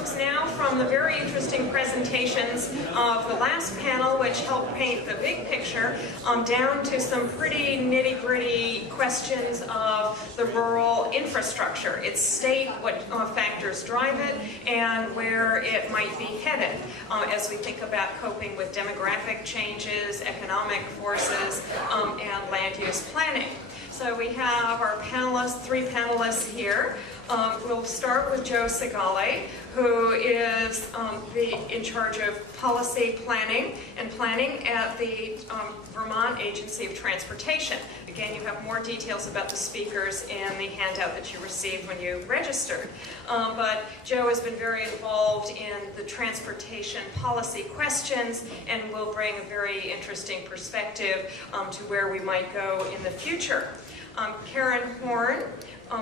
folks now from the very interesting presentations of the last panel, which helped paint the big picture, down to some pretty nitty-gritty questions of the rural infrastructure, its state, what factors drive it, and where it might be headed as we think about coping with demographic changes, economic forces, and land use planning. So we have our panelists, three panelists here. We'll start with Joe Segale, who is in charge of policy planning at the Vermont Agency of Transportation. Again, you have more details about the speakers in the handout that you received when you registered. But Joe has been very involved in the transportation policy questions and will bring a very interesting perspective to where we might go in the future. Karen Horn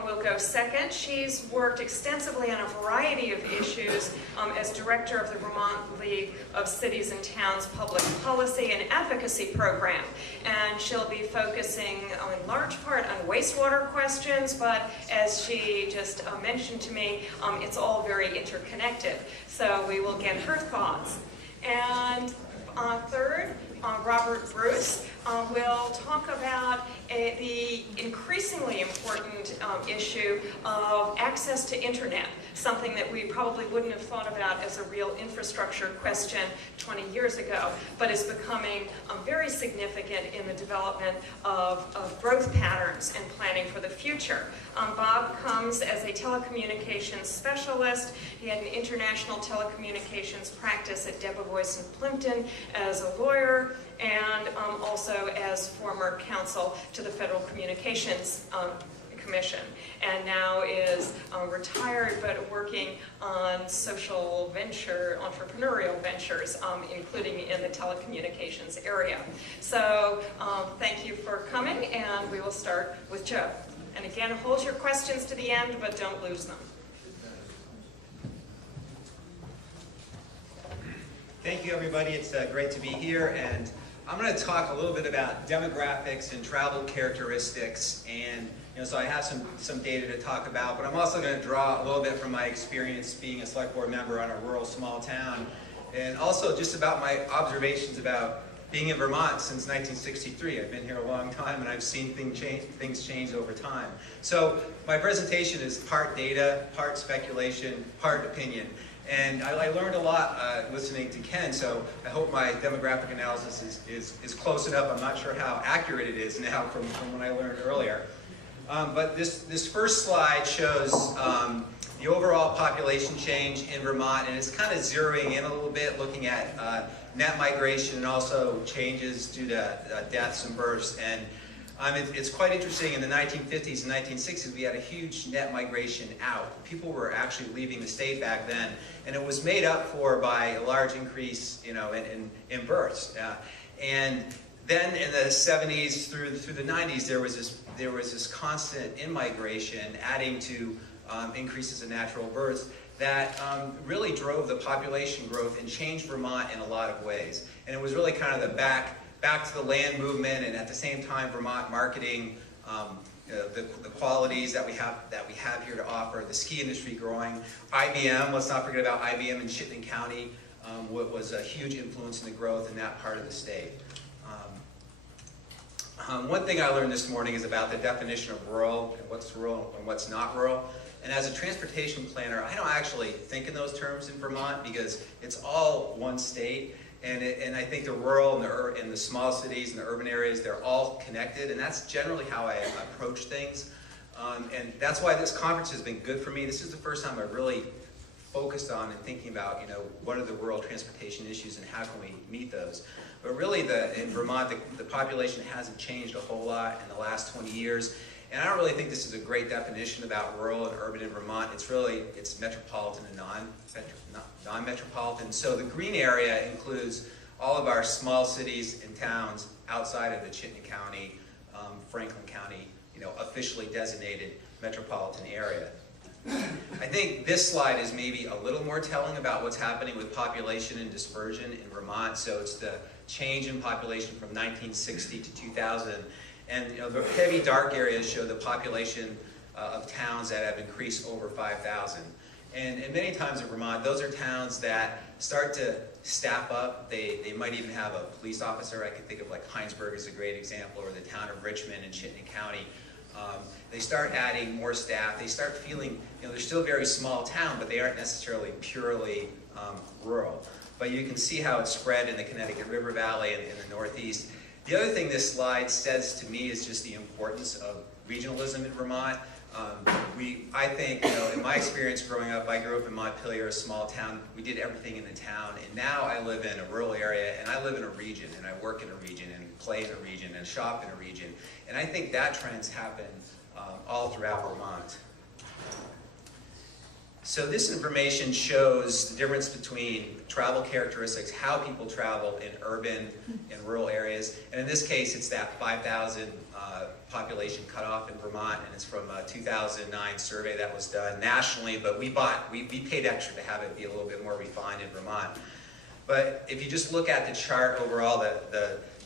will go second. She's worked extensively on a variety of issues as director of the Vermont League of Cities and Towns Public Policy and Advocacy Program. And she'll be focusing in large part on wastewater questions, but as she just mentioned to me, it's all very interconnected. So we will get her thoughts. And third, Robert Bruce will talk about the increasingly important issue of access to internet, something that we probably wouldn't have thought about as a real infrastructure question 20 years ago, but is becoming very significant in the development of growth patterns and planning for the future. Bob comes as a telecommunications specialist. He had an international telecommunications practice at Debevoise and Plimpton as a lawyer, and also as former counsel to the Federal Communications Commission, and now is retired but working on social venture, entrepreneurial ventures, including in the telecommunications area. So thank you for coming, and we will start with Joe. And again, hold your questions to the end, but don't lose them. Thank you, everybody. It's great to be here, and I'm going to talk a little bit about demographics and travel characteristics, and so I have some data to talk about, but I'm also going to draw a little bit from my experience being a select board member on a rural small town, and also just about my observations about being in Vermont since 1963. I've been here a long time, and I've seen things change over time. So my presentation is part data, part speculation, part opinion. And I learned a lot listening to Ken, so I hope my demographic analysis is close enough. I'm not sure how accurate it is now from when I learned earlier. But this first slide shows the overall population change in Vermont, and it's kind of zeroing in a little bit, looking at net migration and also changes due to deaths and births. And it's quite interesting. In the 1950s and 1960s, we had a huge net migration out. People were actually leaving the state back then, and it was made up for by a large increase, in births. And then in the 70s through the 90s, there was this constant in-migration, adding to increases in natural births that really drove the population growth and changed Vermont in a lot of ways. And it was really kind of the back to the land movement, and at the same time Vermont marketing the qualities that we have here to offer. The ski industry growing, IBM. Let's not forget about IBM in Chittenden County. Was a huge influence in the growth in that part of the state. One thing I learned this morning is about the definition of rural and what's not rural. And as a transportation planner, I don't actually think in those terms in Vermont because it's all one state. And I think the rural and the small cities and the urban areas, they're all connected, and that's generally how I approach things. And that's why this conference has been good for me. This is the first time I've really focused on and thinking about, what are the rural transportation issues and how can we meet those. But really, in Vermont, the population hasn't changed a whole lot in the last 20 years. And I don't really think this is a great definition about rural and urban in Vermont. It's metropolitan and non-metropolitan. So the green area includes all of our small cities and towns outside of the Chittenden County, Franklin County, officially designated metropolitan area. I think this slide is maybe a little more telling about what's happening with population and dispersion in Vermont. So it's the change in population from 1960 to 2000. And the heavy dark areas show the population of towns that have increased over 5,000. And many times in Vermont, those are towns that start to staff up. They might even have a police officer. I could think of like Heinsberg as a great example, or the town of Richmond in Chittenden County. They start adding more staff. They start feeling, they're still a very small town, but they aren't necessarily purely rural. But you can see how it's spread in the Connecticut River Valley and in the Northeast. The other thing this slide says to me is just the importance of regionalism in Vermont. I think, in my experience growing up, I grew up in Montpelier, a small town. We did everything in the town, and now I live in a rural area, and I live in a region, and I work in a region, and play in a region, and shop in a region. And I think that trend's happened all throughout Vermont. So this information shows the difference between travel characteristics, how people travel in urban and rural areas. And in this case, it's that 5,000 population cutoff in Vermont, and it's from a 2009 survey that was done nationally, but we paid extra to have it be a little bit more refined in Vermont. But if you just look at the chart overall,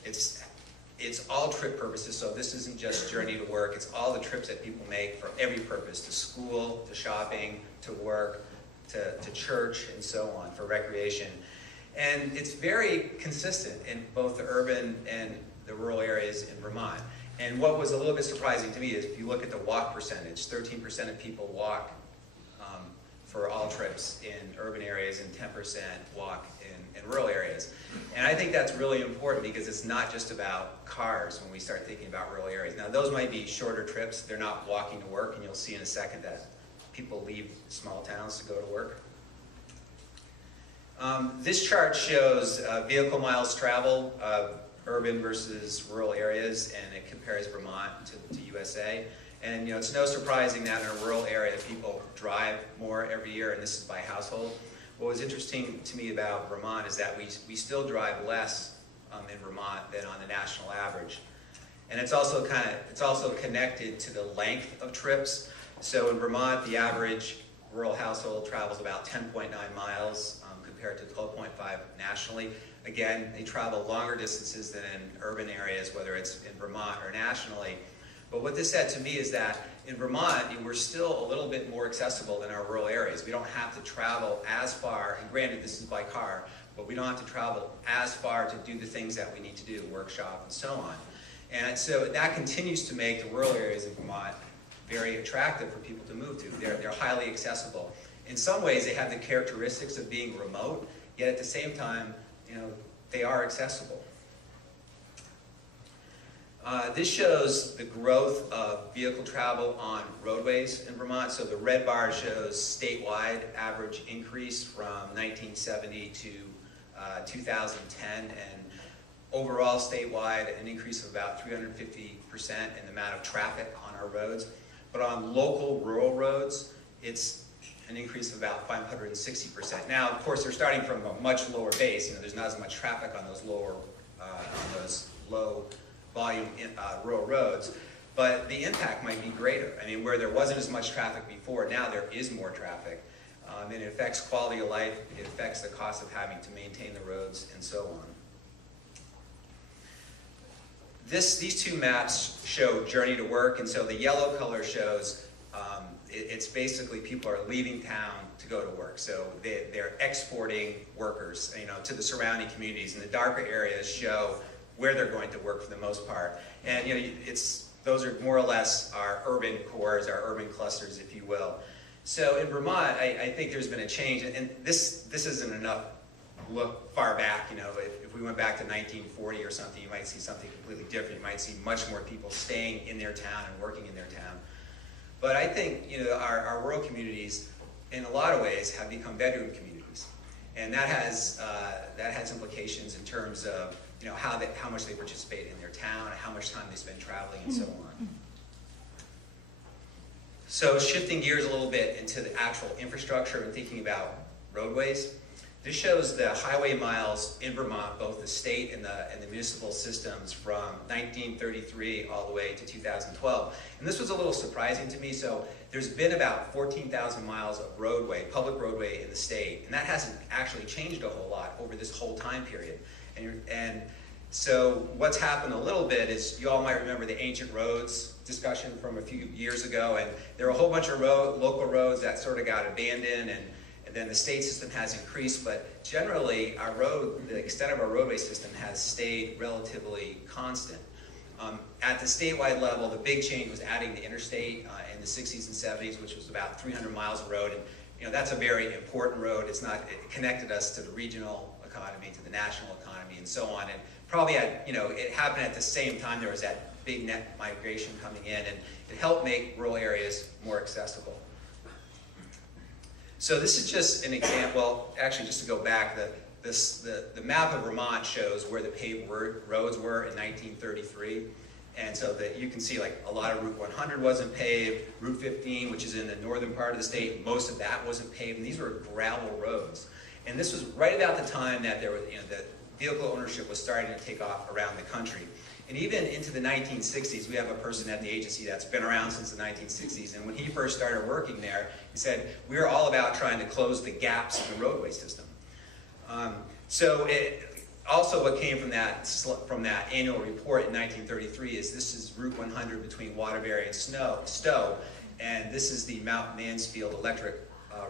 it's all trip purposes, so this isn't just journey to work, it's all the trips that people make for every purpose, to school, to shopping, to work, to church, and so on, for recreation. And it's very consistent in both the urban and the rural areas in Vermont. And what was a little bit surprising to me is if you look at the walk percentage, 13% of people walk for all trips in urban areas and 10% walk in rural areas. And I think that's really important because it's not just about cars when we start thinking about rural areas. Now those might be shorter trips, they're not walking to work, and you'll see in a second that people leave small towns to go to work. This chart shows vehicle miles traveled, urban versus rural areas, and it compares Vermont to USA. And it's no surprising that in a rural area people drive more every year, and this is by household. What was interesting to me about Vermont is that we still drive less in Vermont than on the national average. And it's also connected to the length of trips. So in Vermont, the average rural household travels about 10.9 miles compared to 12.5 nationally. Again, they travel longer distances than in urban areas, whether it's in Vermont or nationally. But what this said to me is that in Vermont, we're still a little bit more accessible than our rural areas. We don't have to travel as far, and granted this is by car, but we don't have to travel as far to do the things that we need to do, workshop and so on. And so that continues to make the rural areas of Vermont very attractive for people to move to. They're highly accessible. In some ways, they have the characteristics of being remote, yet at the same time, they are accessible. This shows the growth of vehicle travel on roadways in Vermont. So the red bar shows statewide average increase from 1970 to 2010, and overall statewide an increase of about 350% in the amount of traffic on our roads. But on local rural roads, it's an increase of about 560%. Now, of course, they're starting from a much lower base. There's not as much traffic on those low volume rural roads, but the impact might be greater. I mean, where there wasn't as much traffic before, now there is more traffic. And it affects quality of life, it affects the cost of having to maintain the roads, and so on. These two maps show journey to work, and so the yellow color shows it's basically people are leaving town to go to work. So they're exporting workers, to the surrounding communities, and the darker areas show where they're going to work for the most part. And those are more or less our urban cores, our urban clusters, if you will. So in Vermont, I think there's been a change, and this isn't enough look far back. If we went back to 1940 or something, you might see something completely different. You might see much more people staying in their town and working in their town. But I think our rural communities, in a lot of ways, have become bedroom communities, and that has implications in terms of how much they participate in their town, how much time they spend traveling, and so on. So shifting gears a little bit into the actual infrastructure and thinking about roadways, this shows the highway miles in Vermont, both the state and the municipal systems, from 1933 all the way to 2012. And this was a little surprising to me. So there's been about 14,000 miles of roadway, public roadway in the state, and that hasn't actually changed a whole lot over this whole time period. And So what's happened a little bit is, you all might remember the ancient roads discussion from a few years ago, and there were a whole bunch of local roads that sort of got abandoned, and then the state system has increased, but generally the extent of our roadway system has stayed relatively constant. At the statewide level, the big change was adding the interstate in the 60s and 70s, which was about 300 miles of road, and that's a very important road. It connected us to the regional economy, to the national economy, and so on. And probably it happened at the same time there was that big net migration coming in, and it helped make rural areas more accessible. So this is just an example. Actually, just to go back, the map of Vermont shows where the paved roads were in 1933. And so that you can see, like, a lot of Route 100 wasn't paved. Route 15, which is in the northern part of the state, most of that wasn't paved. And these were gravel roads. And this was right about the time that there was, that vehicle ownership was starting to take off around the country. And even into the 1960s, we have a person at the agency that's been around since the 1960s. And when he first started working there, he said, we were all about trying to close the gaps in the roadway system. Also what came from that annual report in 1933 is, this is Route 100 between Waterbury and Stowe, and this is the Mount Mansfield Electric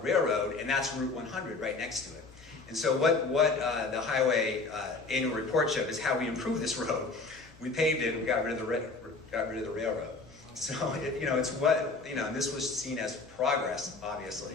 Railroad, and that's Route 100 right next to it. And so what the highway annual report showed is how we improved this road. We paved it, and we got rid of the railroad. So it's what, and this was seen as progress, obviously.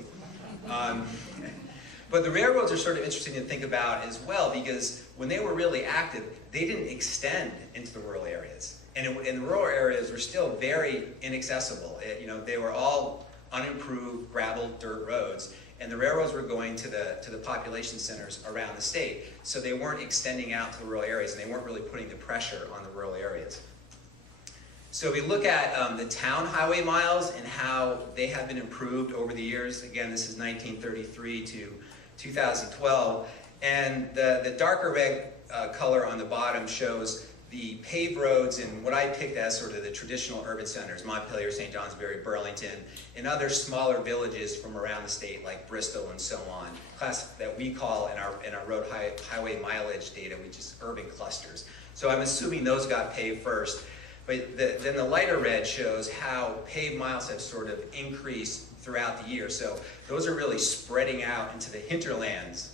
But the railroads are sort of interesting to think about as well, because when they were really active, they didn't extend into the rural areas. And the rural areas were still very inaccessible. They were all unimproved gravel, dirt roads, and the railroads were going to the population centers around the state. So they weren't extending out to the rural areas, and they weren't really putting the pressure on the rural areas. So we look at the town highway miles and how they have been improved over the years. Again, this is 1933 to 2012. And the darker red color on the bottom shows the paved roads in what I picked as sort of the traditional urban centers, Montpelier, St. Johnsbury, Burlington, and other smaller villages from around the state like Bristol and so on, class that we call in our road highway mileage data, which is urban clusters. So I'm assuming those got paved first. But then the lighter red shows how paved miles have sort of increased throughout the year. So those are really spreading out into the hinterlands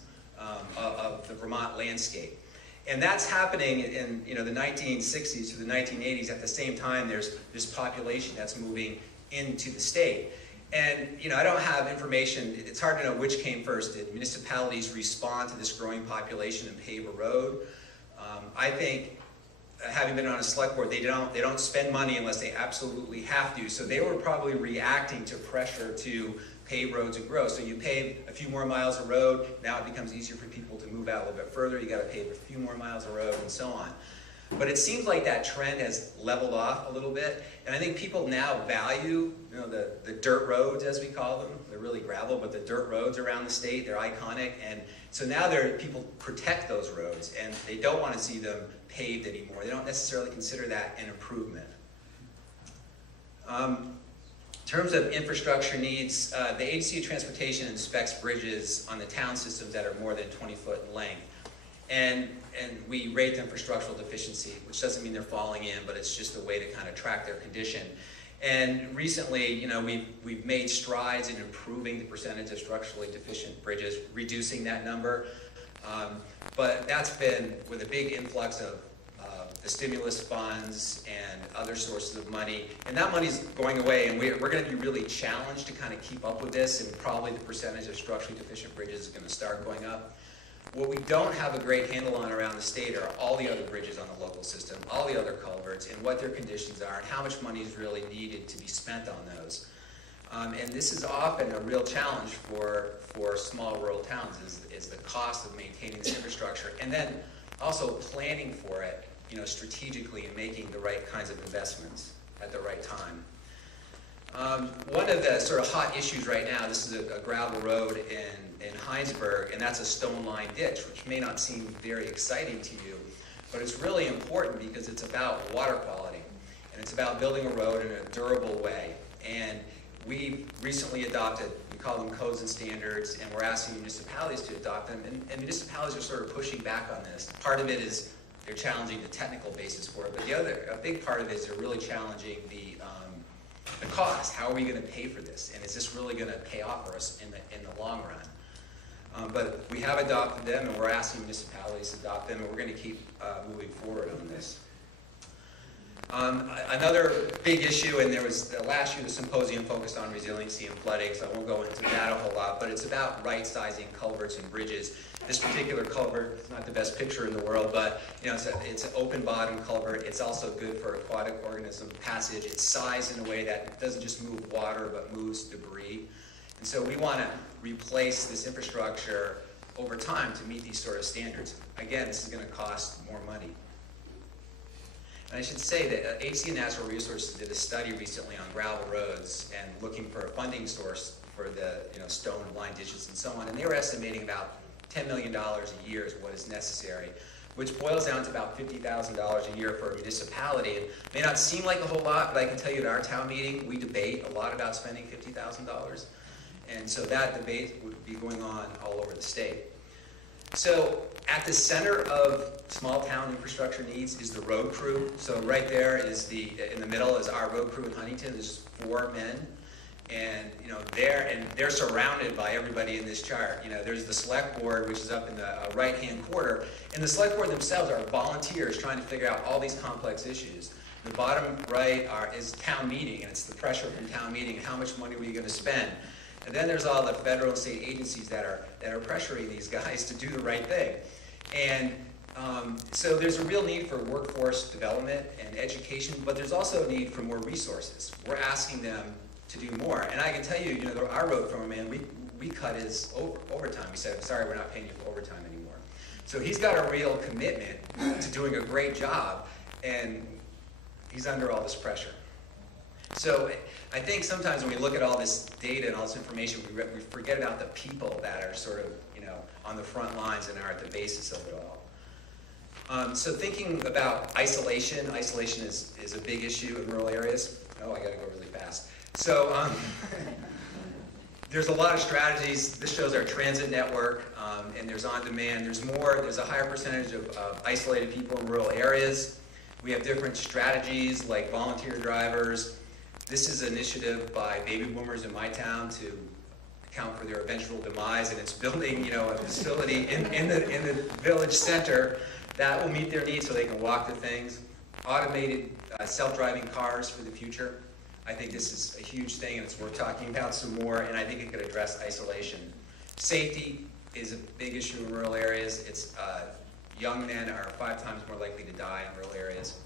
of the Vermont landscape. And that's happening in the 1960s to the 1980s. At the same time, there's this population that's moving into the state. And I don't have information. It's hard to know which came first. Did municipalities respond to this growing population and pave a road? I think, having been on a select board, they don't spend money unless they absolutely have to. So they were probably reacting to pressure to pave roads and grow. So you pave a few more miles of road, now it becomes easier for people to move out a little bit further. You got to pave a few more miles of road and so on. But it seems like that trend has leveled off a little bit, and I think people now value the dirt roads, as we call them. They're really gravel, but the dirt roads around the state, they're iconic, and so now people protect those roads, and they don't want to see them paved anymore. They don't necessarily consider that an improvement. In terms of infrastructure needs, the Agency of Transportation inspects bridges on the town systems that are more than 20 foot in length. And we rate them for structural deficiency, which doesn't mean they're falling in, but it's just a way to kind of track their condition. And recently, we've made strides in improving the percentage of structurally deficient bridges, reducing that number. But that's been with a big influx of the stimulus funds and other sources of money. And that money's going away, and we're going to be really challenged to kind of keep up with this, and probably the percentage of structurally deficient bridges is going to start going up. What we don't have a great handle on around the state are all the other bridges on the local system, all the other culverts, and what their conditions are, and how much money is really needed to be spent on those. And this is often a real challenge for small rural towns, is the cost of maintaining this infrastructure, and then also planning for it, strategically, and making the right kinds of investments at the right time. One of the sort of hot issues right now, this is a gravel road in Heinsberg, and that's a stone-lined ditch, which may not seem very exciting to you, but it's really important because it's about water quality, and it's about building a road in a durable way. And we recently adopted, we call them codes and standards, and we're asking municipalities to adopt them, and municipalities are sort of pushing back on this. Part of it is they're challenging the technical basis for it, but a big part of it is they're really challenging the cost. How are we going to pay for this? And is this really going to pay off for us in the long run? But we have adopted them, and we're asking municipalities to adopt them, and we're going to keep moving forward on this. Another big issue, and there was last year the symposium focused on resiliency and flooding, so I won't go into that a whole lot, but it's about right-sizing culverts and bridges. This particular culvert is not the best picture in the world, but it's an open-bottom culvert. It's also good for aquatic organism passage. It's sized in a way that doesn't just move water, but moves debris. And so we want to replace this infrastructure over time to meet these sort of standards. Again, this is going to cost more money. And I should say that HC and Natural Resources did a study recently on gravel roads and looking for a funding source for the stone and line ditches and so on. And they were estimating about $10 million a year is what is necessary, which boils down to about $50,000 a year for a municipality. It may not seem like a whole lot, but I can tell you at our town meeting, we debate a lot about spending $50,000. And so that debate would be going on all over the state. So at the center of small town infrastructure needs is the road crew. So right there is in the middle is our road crew in Huntington. There's 4 men. And they're surrounded by everybody in this chart. There's the select board, which is up in the right-hand corner, and the select board themselves are volunteers trying to figure out all these complex issues. The bottom right is town meeting, and it's the pressure from town meeting. How much money are you going to spend? And then there's all the federal and state agencies that are pressuring these guys to do the right thing. And so there's a real need for workforce development and education, but there's also a need for more resources. We're asking them to do more. And I can tell you, our road foreman, we cut his overtime. We said, sorry, we're not paying you for overtime anymore. So he's got a real commitment to doing a great job, and he's under all this pressure. So I think sometimes when we look at all this data and all this information, we forget about the people that are sort of, on the front lines and are at the basis of it all. So thinking about isolation is a big issue in rural areas. Oh, I gotta go really fast. So there's a lot of strategies. This shows our transit network, and there's on-demand. There's a higher percentage of isolated people in rural areas. We have different strategies like volunteer drivers. This is an initiative by baby boomers in my town to account for their eventual demise, and it's building, a facility in the village center that will meet their needs so they can walk to things. Automated self-driving cars for the future. I think this is a huge thing, and it's worth talking about some more, and I think it could address isolation. Safety is a big issue in rural areas. It's young men are 5 times more likely to die in rural areas.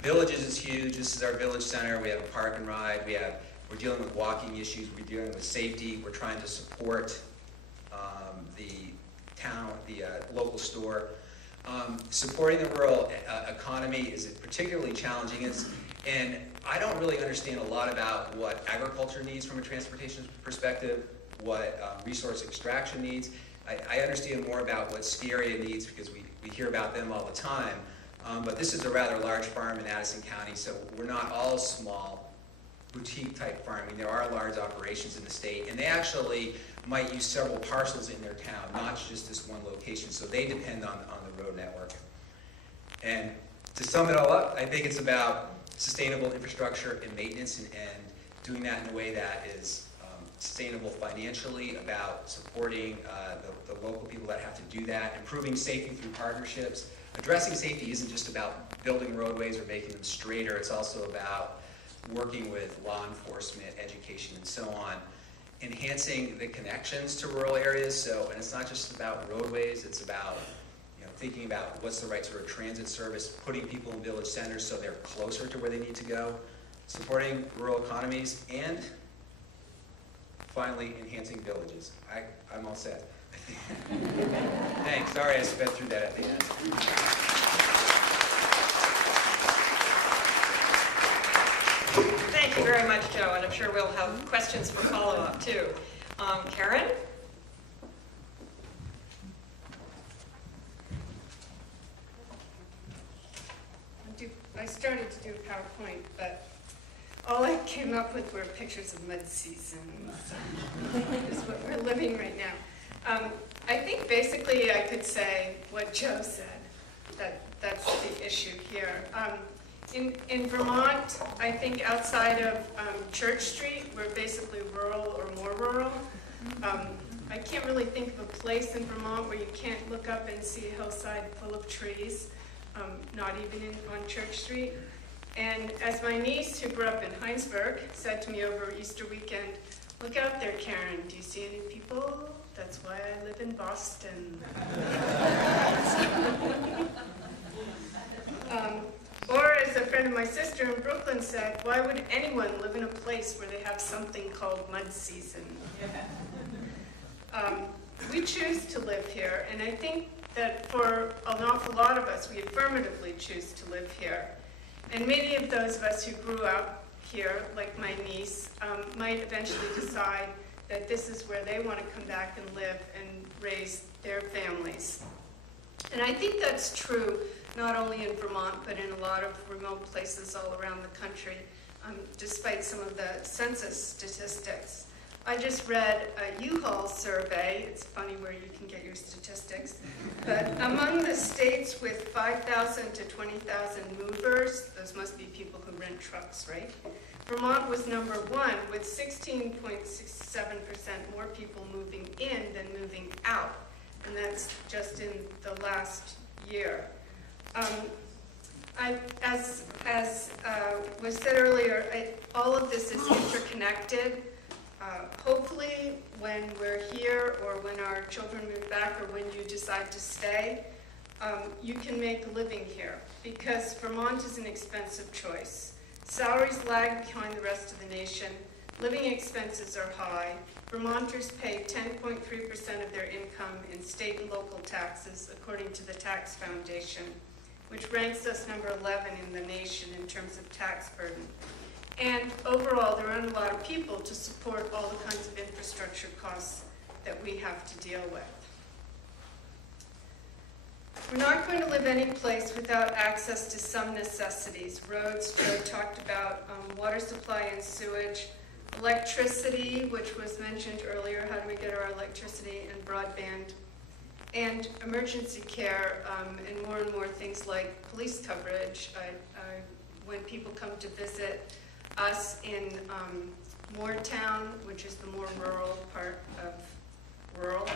Villages is huge. This is our village center. We have a park and ride. We're dealing with walking issues. We're dealing with safety. We're trying to support the local store. Supporting the rural economy is particularly challenging. And I don't really understand a lot about what agriculture needs from a transportation perspective, what resource extraction needs. I understand more about what ski area needs because we hear about them all the time. But this is a rather large farm in Addison County, so we're not all small, boutique-type farming. There are large operations in the state, and they actually might use several parcels in their town, not just this one location, so they depend on the road network. And to sum it all up, I think it's about sustainable infrastructure and maintenance and doing that in a way that is sustainable financially, about supporting the local people that have to do that, improving safety through partnerships. Addressing safety isn't just about building roadways or making them straighter, it's also about working with law enforcement, education, and so on. Enhancing the connections to rural areas, and it's not just about roadways, it's about thinking about what's the right sort of transit service, putting people in village centers so they're closer to where they need to go, supporting rural economies, and finally enhancing villages. I'm all set. Thanks. Sorry I sped through that at the end. Thank you very much, Joe, and I'm sure we'll have questions for follow-up too. Karen? I started to do a PowerPoint, but all I came up with were pictures of mud seasons. Is what we're living right now. I think basically I could say what Joe said, that that's the issue here. In Vermont, I think outside of Church Street, we're basically rural or more rural. I can't really think of a place in Vermont where you can't look up and see a hillside full of trees, not even on Church Street. And as my niece, who grew up in Heinsberg, said to me over Easter weekend, "Look out there, Karen, do you see any people? That's why I live in Boston." Or as a friend of my sister in Brooklyn said, "Why would anyone live in a place where they have something called mud season?" We choose to live here, and I think that for an awful lot of us, we affirmatively choose to live here. And many of those of us who grew up here, like my niece, might eventually decide that this is where they want to come back and live and raise their families. And I think that's true not only in Vermont, but in a lot of remote places all around the country, despite some of the census statistics. I just read a U-Haul survey. It's funny where you can get your statistics. But among the states with 5,000 to 20,000 movers, those must be people who rent trucks, right? Vermont was number one with 16.67% more people moving in than moving out. And that's just in the last year. As was said earlier, all of this is interconnected. Hopefully, when we're here or when our children move back or when you decide to stay, you can make a living here because Vermont is an expensive choice. Salaries lag behind the rest of the nation. Living expenses are high. Vermonters pay 10.3% of their income in state and local taxes, according to the Tax Foundation, which ranks us number 11 in the nation in terms of tax burden. And overall, there aren't a lot of people to support all the kinds of infrastructure costs that we have to deal with. We're not going to live any place without access to some necessities. Roads, Joe talked about, water supply and sewage, electricity, which was mentioned earlier, how do we get our electricity, and broadband, and emergency care, and more things like police coverage. When people come to visit us in Moortown, which is the more rural part of rural,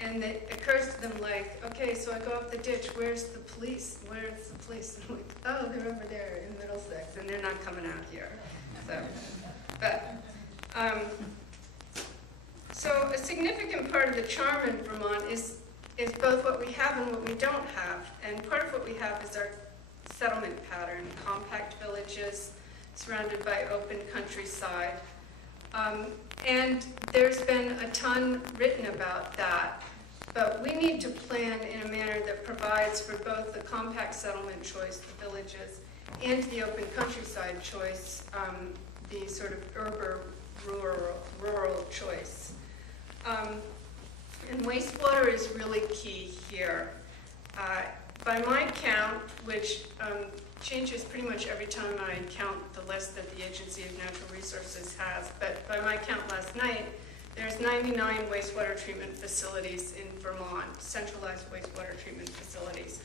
and it occurs to them like, okay, so I go up the ditch, where's the police? Where's the police? And I'm like, oh, they're over there in Middlesex, and they're not coming out here. So a significant part of the charm in Vermont is both what we have and what we don't have. And part of what we have is our settlement pattern, compact villages surrounded by open countryside. And there's been a ton written about that. But we need to plan in a manner that provides for both the compact settlement choice, the villages, and the open countryside choice, the sort of urban, rural choice. And wastewater is really key here. By my count, which changes pretty much every time I count the list that the Agency of Natural Resources has, but by my count last night, there's 99 wastewater treatment facilities in Vermont, centralized wastewater treatment facilities.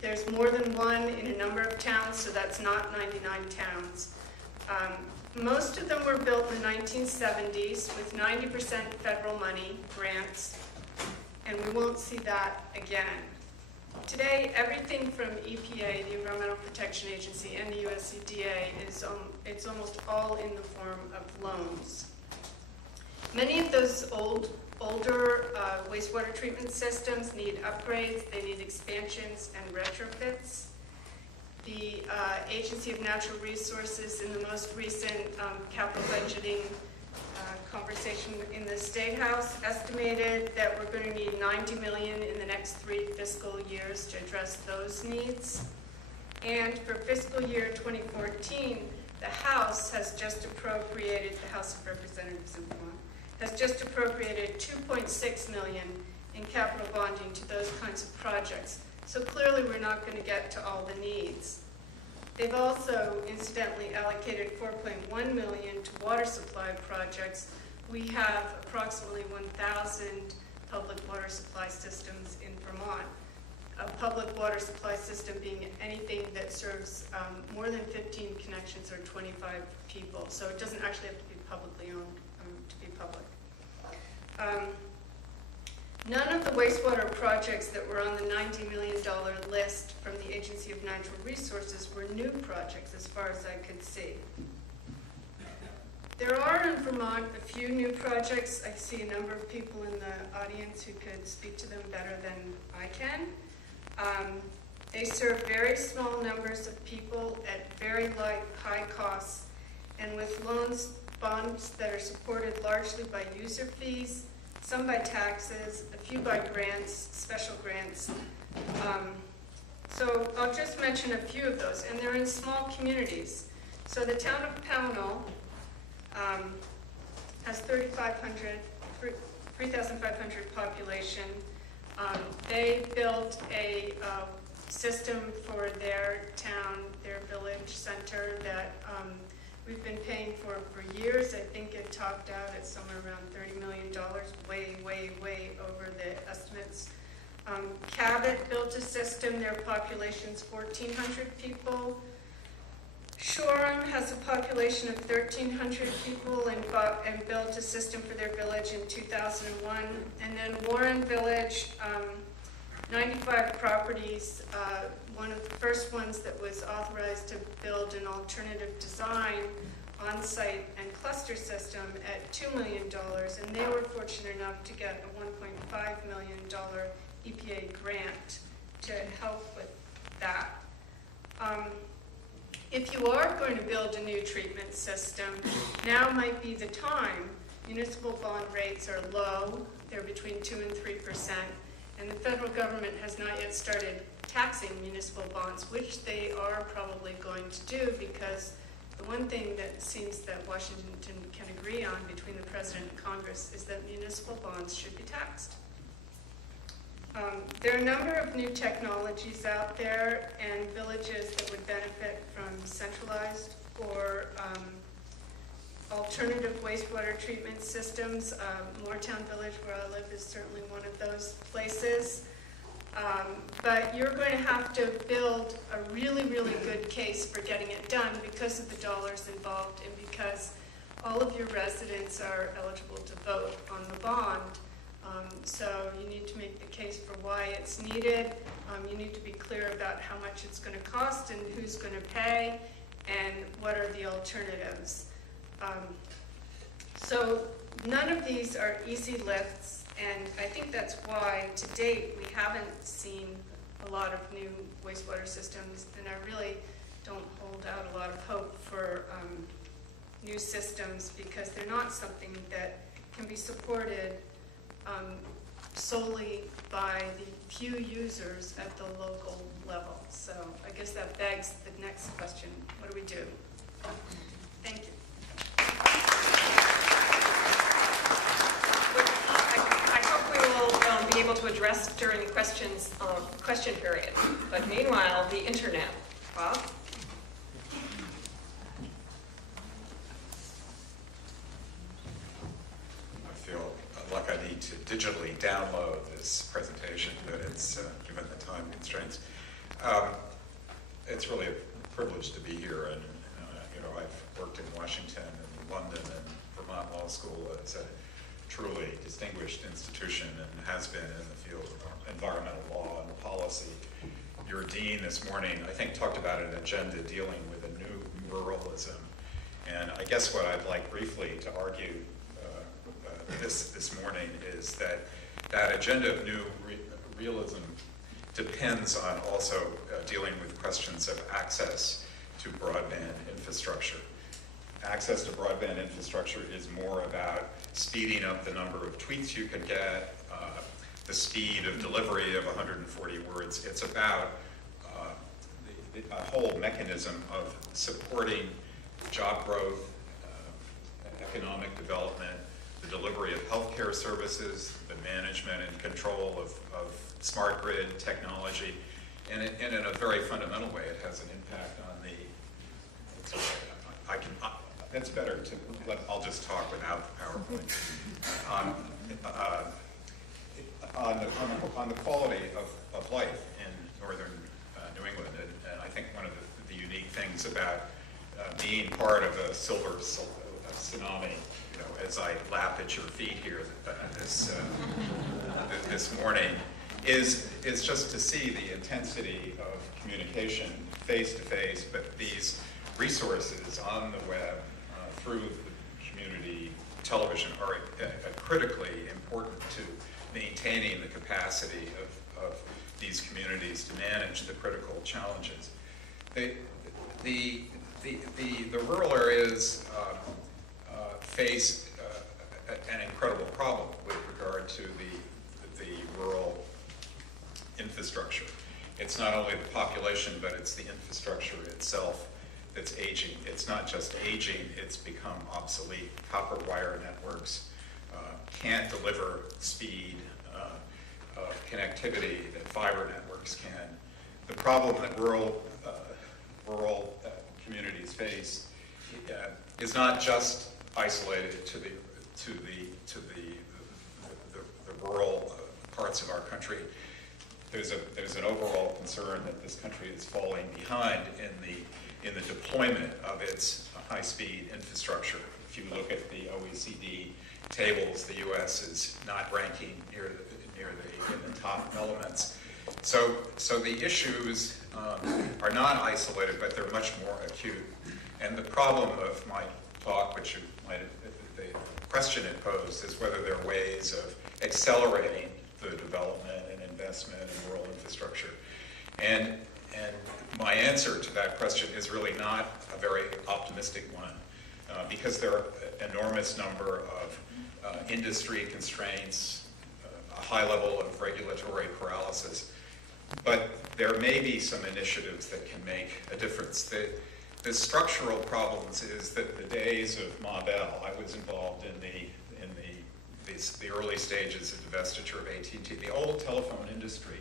There's more than one in a number of towns, so that's not 99 towns. Most of them were built in the 1970s with 90% federal money, grants, and we won't see that again. Today, everything from EPA, the Environmental Protection Agency, and the US EDA it's almost all in the form of loans. Many of those older wastewater treatment systems need upgrades, they need expansions and retrofits. The Agency of Natural Resources, in the most recent capital budgeting conversation in the State House, estimated that we're going to need $90 million in the next 3 fiscal years to address those needs. And for fiscal year 2014, the House has just appropriated, the House of Representatives in Vermont, has just appropriated $2.6 million in capital bonding to those kinds of projects. So clearly we're not going to get to all the needs. They've also, incidentally, allocated $4.1 million to water supply projects. We have approximately 1,000 public water supply systems in Vermont. a public water supply system being anything that serves more than 15 connections or 25 people. So it doesn't actually have to be publicly owned to be public. None of the wastewater projects that were on the $90 million list from the Agency of Natural Resources were new projects as far as I could see. There are in Vermont a few new projects. I see a number of people in the audience who could speak to them better than I can. They serve very small numbers of people at very high costs and with bonds that are supported largely by user fees, some by taxes, a few by grants, special grants. So I'll just mention a few of those, and they're in small communities. So the town of Pownell has 3,500 population. They built a system for their town, their village center that we've been paying for years. I think it topped out at somewhere around $30 million, way, way, way over the estimates. Cabot built a system, their population's 1,400 people. Shoreham has a population of 1,300 people and built a system for their village in 2001. And then Warren Village, 95 properties, one of the first ones that was authorized to build an alternative design on-site and cluster system at $2 million, and they were fortunate enough to get a $1.5 million EPA grant to help with that. If you are going to build a new treatment system, now might be the time. Municipal bond rates are low, they're between 2 and 3%, and the federal government has not yet started taxing municipal bonds, which they are probably going to do, because the one thing that seems that Washington can agree on between the President and Congress is that municipal bonds should be taxed. There are a number of new technologies out there and villages that would benefit from centralized or alternative wastewater treatment systems. Moortown Village, where I live, is certainly one of those places. But you're going to have to build a really, really good case for getting it done because of the dollars involved and because all of your residents are eligible to vote on the bond. So you need to make the case for why it's needed. You need to be clear about how much it's going to cost and who's going to pay and what are the alternatives. So none of these are easy lifts, and I think that's why to date we haven't seen a lot of new wastewater systems, and I really don't hold out a lot of hope for new systems because they're not something that can be supported solely by the few users at the local level. So I guess that begs the next question, what do we do? Thank you. I hope we will be able to address during the question period. But meanwhile, the internet. Bob? I feel like I need to digitally download this presentation, but it's given the time constraints. It's really a privilege to be here, and I've worked in Washington and London and Vermont Law School. It's a truly distinguished institution and has been in the field of environmental law and policy. Your dean this morning, I think, talked about an agenda dealing with a new ruralism, and I guess what I'd like briefly to argue this morning is that agenda of new realism depends on also dealing with questions of access to broadband infrastructure. Access to broadband infrastructure is more about speeding up the number of tweets you can get, the speed of delivery of 140 words. It's about a whole mechanism of supporting job growth, economic development, the delivery of healthcare services, the management and control of smart grid technology, and in a very fundamental way, it has an impact on the. It's better to I'll just talk without the PowerPoint. On the quality of life northern New England. And I think one of the unique things about being part of a silver tsunami, you know, as I lap at your feet here this morning, is just to see the intensity of communication face to face, but these resources on the web through the community television are critically important to maintaining the capacity of these communities to manage the critical challenges. The rural areas face an incredible problem with regard to the rural infrastructure. It's not only the population, but it's the infrastructure itself that's aging. It's not just aging, it's become obsolete. Copper wire networks can't deliver speed of connectivity that fiber networks can. The problem that rural communities face is not just isolated to the rural parts of our country. There's an overall concern that this country is falling behind in the deployment of its high-speed infrastructure. If you look at the OECD tables, the U.S. is not ranking in the top elements. So the issues are not isolated, but they're much more acute. And the problem of my talk, which the question it posed, is whether there are ways of accelerating the development and investment in rural infrastructure. And my answer to that question is really not a very optimistic one, because there are an enormous number of industry constraints, a high level of regulatory paralysis. But there may be some initiatives that can make a difference. The structural problems is that the days of Ma Bell, I was involved in the early stages of divestiture of AT&T. The old telephone industry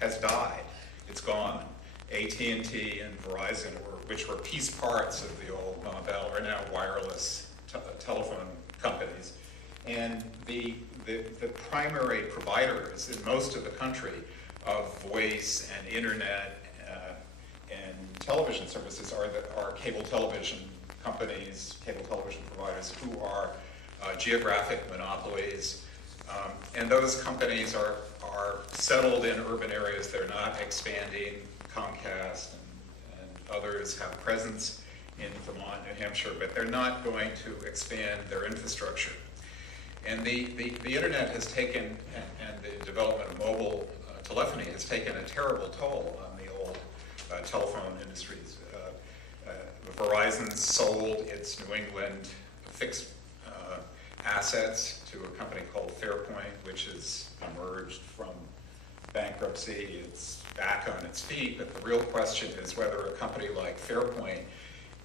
has died. It's gone. AT&T and Verizon, which were piece parts of the old Ma Bell, are now wireless telephone companies. And the primary providers in most of the country of voice and internet and television services are cable television companies, cable television providers who are geographic monopolies. And those companies are settled in urban areas. They're not expanding. Comcast and others have presence in Vermont, New Hampshire, but they're not going to expand their infrastructure. And the internet has taken, and the development of mobile telephony has taken a terrible toll on the old telephone industries. Verizon sold its New England fixed assets to a company called Fairpoint, which has emerged from bankruptcy. It's back on its feet, but the real question is whether a company like Fairpoint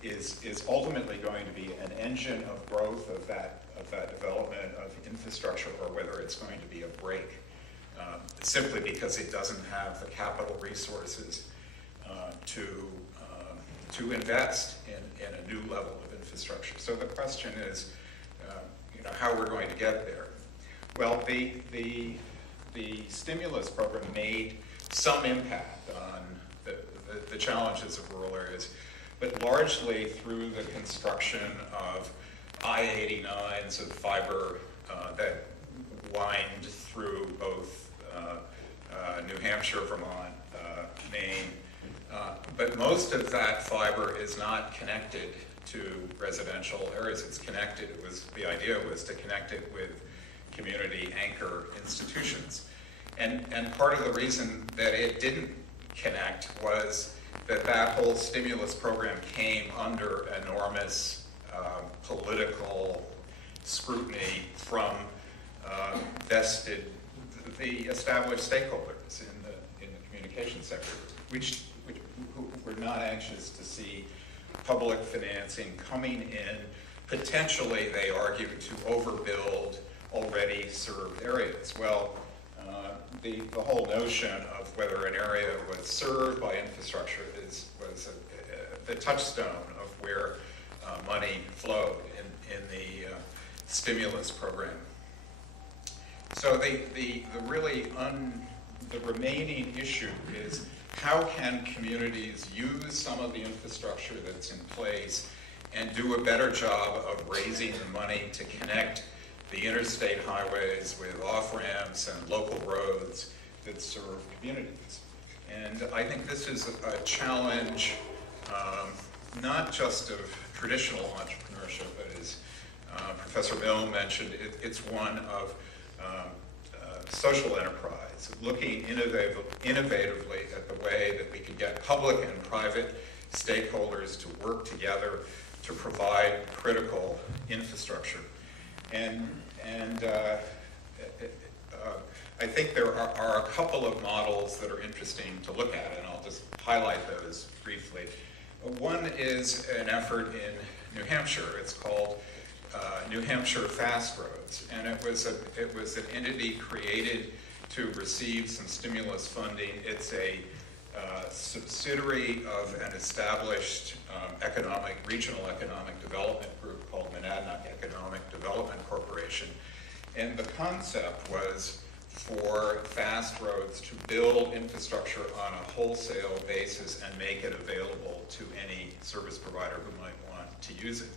is ultimately going to be an engine of growth of that development of infrastructure, or whether it's going to be a break, simply because it doesn't have the capital resources to invest in a new level of infrastructure. So the question is, how we're going to get there. Well, the stimulus program made some impact on the challenges of rural areas, but largely through the construction of I-89s of fiber that wind through both New Hampshire, Vermont, Maine. But most of that fiber is not connected to residential areas. It's connected, the idea was to connect it with community anchor institutions. And part of the reason that it didn't connect was that whole stimulus program came under enormous political scrutiny from the established stakeholders in the communication sector, who were not anxious to see public financing coming in, potentially, they argued, to overbuild already served areas. Well, the whole notion of whether an area was served by infrastructure was the touchstone of where money flowed in the stimulus program. So the really the remaining issue is how can communities use some of the infrastructure that's in place and do a better job of raising the money to connect the interstate highways with off-ramps and local roads that serve communities. And I think this is a challenge, not just of traditional entrepreneurship, but as Professor Mill mentioned, it's one of social enterprise, looking innovatively at the way that we can get public and private stakeholders to work together to provide critical infrastructure. And I think there are a couple of models that are interesting to look at, and I'll just highlight those briefly. One is an effort in New Hampshire. It's called New Hampshire Fast Roads, and it was an entity created to receive some stimulus funding. It's a subsidiary of an established regional economic development group called Monadnock Economic Development Corporation. And the concept was for fast roads to build infrastructure on a wholesale basis and make it available to any service provider who might want to use it.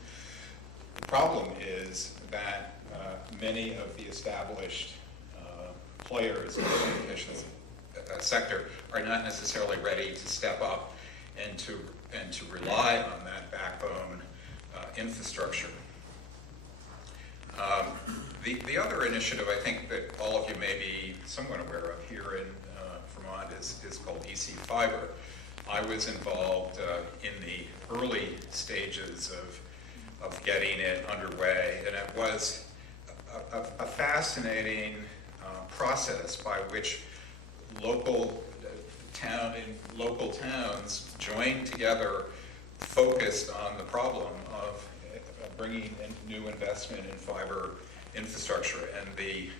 The problem is that many of the established players in the communications sector are not necessarily ready to step up and to rely on that backbone infrastructure. The other initiative I think that all of you may be somewhat aware of here in Vermont is called EC Fiber. I was involved in the early stages of getting it underway, and it was a fascinating process by which local towns joined together, focused on the problem of bringing in new investment in fiber infrastructure, and the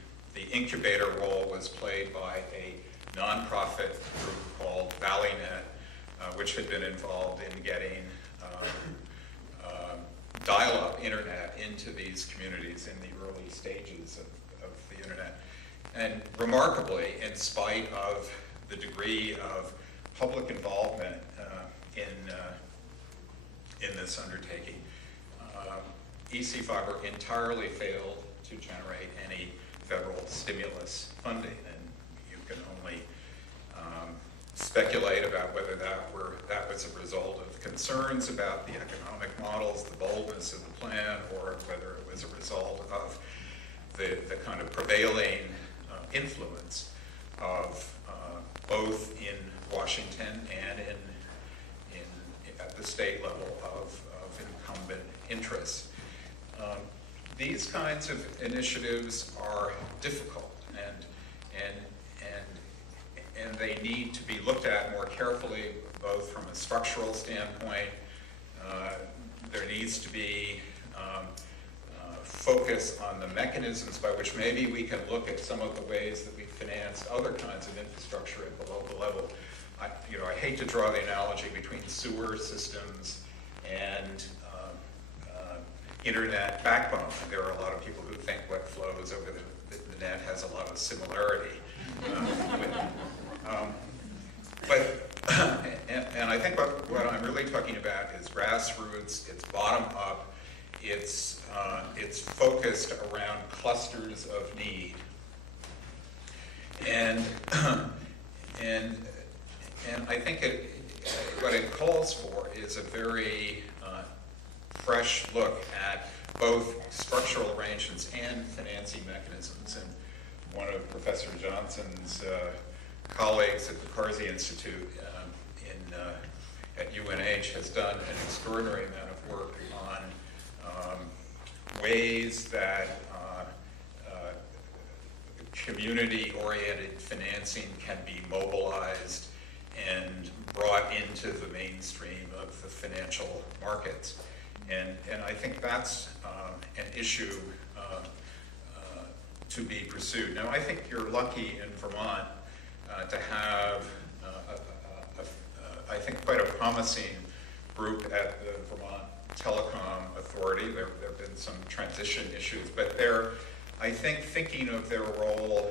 incubator role was played by a nonprofit group called ValleyNet, which had been involved in getting dial-up internet into these communities in the early stages of the internet. And remarkably, in spite of the degree of public involvement in this undertaking, EC Fiber entirely failed to generate any federal stimulus funding, and you can only speculate about whether that was a result of concerns about the economic models, the boldness of the plan, or whether it was a result of the kind of prevailing influence of both in Washington and at the state level of incumbent interests. These kinds of initiatives are difficult, and they need to be looked at more carefully, both from a structural standpoint. There needs to be focus on the mechanisms by which maybe we can look at some of the ways that we finance other kinds of infrastructure at the local level. I hate to draw the analogy between sewer systems and internet backbone. There are a lot of people who think what flows over the net has a lot of similarity with it. And I think what I'm really talking about is grassroots, it's bottom up, it's focused around clusters of need. And I think what it calls for is a very fresh look at both structural arrangements and financing mechanisms. And one of Professor Johnson's colleagues at the Carsey Institute at UNH has done an extraordinary amount of work on ways that community-oriented financing can be mobilized and brought into the mainstream of the financial markets. And I think that's an issue to be pursued. Now, I think you're lucky in Vermont to have, I think, quite a promising group at the Vermont Telecom Authority. There have been some transition issues, but they're, I think, thinking of their role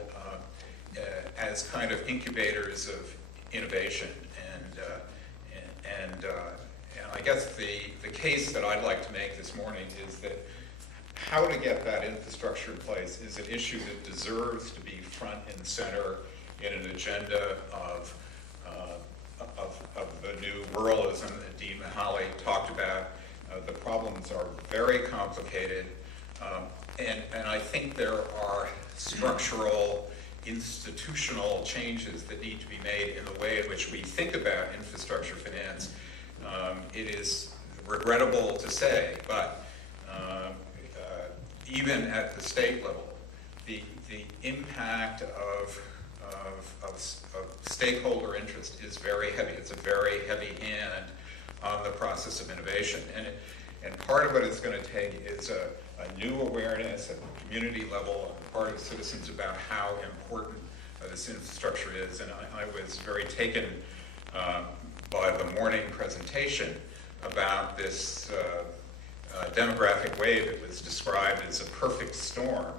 as kind of incubators of innovation. And I guess the case that I'd like to make this morning is that how to get that infrastructure in place is an issue that deserves to be front and center in an agenda of the new ruralism that Dean Mahaly talked about. The problems are very complicated, and I think there are structural, institutional changes that need to be made in the way in which we think about infrastructure finance. It is regrettable to say, but even at the state level, the impact of stakeholder interest is very heavy. It's a very heavy hand on the process of innovation. And part of what it's going to take is a new awareness at the community level on the part of citizens about how important this infrastructure is. And I was very taken by the morning presentation about this demographic wave. It was described as a perfect storm.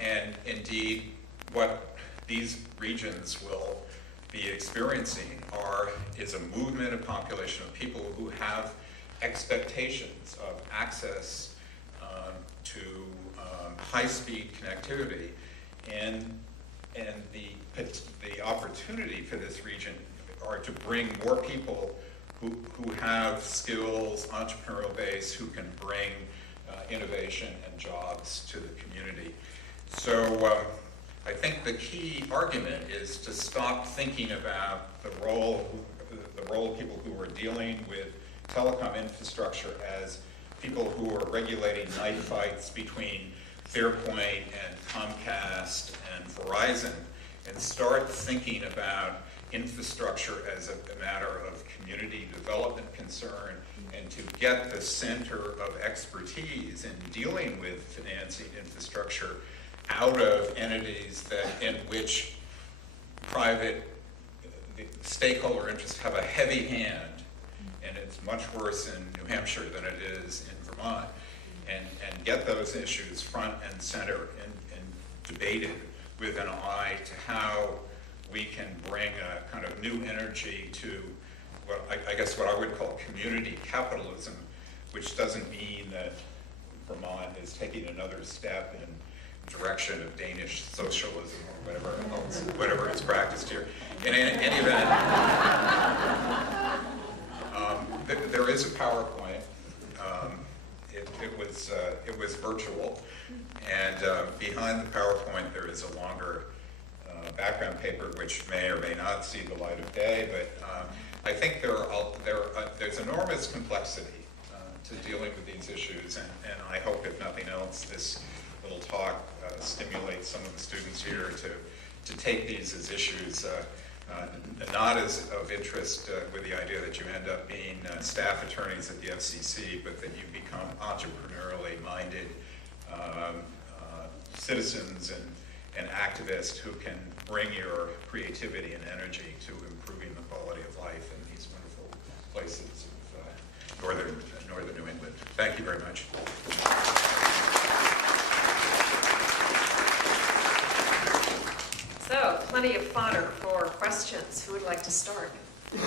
And indeed, what these regions will be experiencing is a movement of population of people who have expectations of access to high-speed connectivity, and the opportunity for this region are to bring more people who have skills, entrepreneurial base, who can bring innovation and jobs to the community. So I think the key argument is to stop thinking about the role of people who are dealing with telecom infrastructure as people who are regulating knife fights between Fairpoint and Comcast and Verizon, and start thinking about infrastructure as a matter of community development concern, and to get the center of expertise in dealing with financing infrastructure out of entities in which private stakeholder interests have a heavy hand, and it's much worse in New Hampshire than it is in Vermont, and get those issues front and center and debated with an eye to how we can bring a kind of new energy to what I guess what I would call community capitalism, which doesn't mean that Vermont is taking another step in direction of Danish socialism or whatever is practiced here. In any event, there is a PowerPoint. It was virtual, and behind the PowerPoint there is a longer background paper which may or may not see the light of day, but I think there's enormous complexity to dealing with these issues, and I hope, if nothing else, this little talk stimulates some of the students here to take these as issues, not as of interest with the idea that you end up being staff attorneys at the FCC, but that you become entrepreneurially minded citizens and activists who can bring your creativity and energy to improving the quality of life in these wonderful places of northern New England. Thank you very much. So, plenty of fodder for questions. Who would like to start? Yes,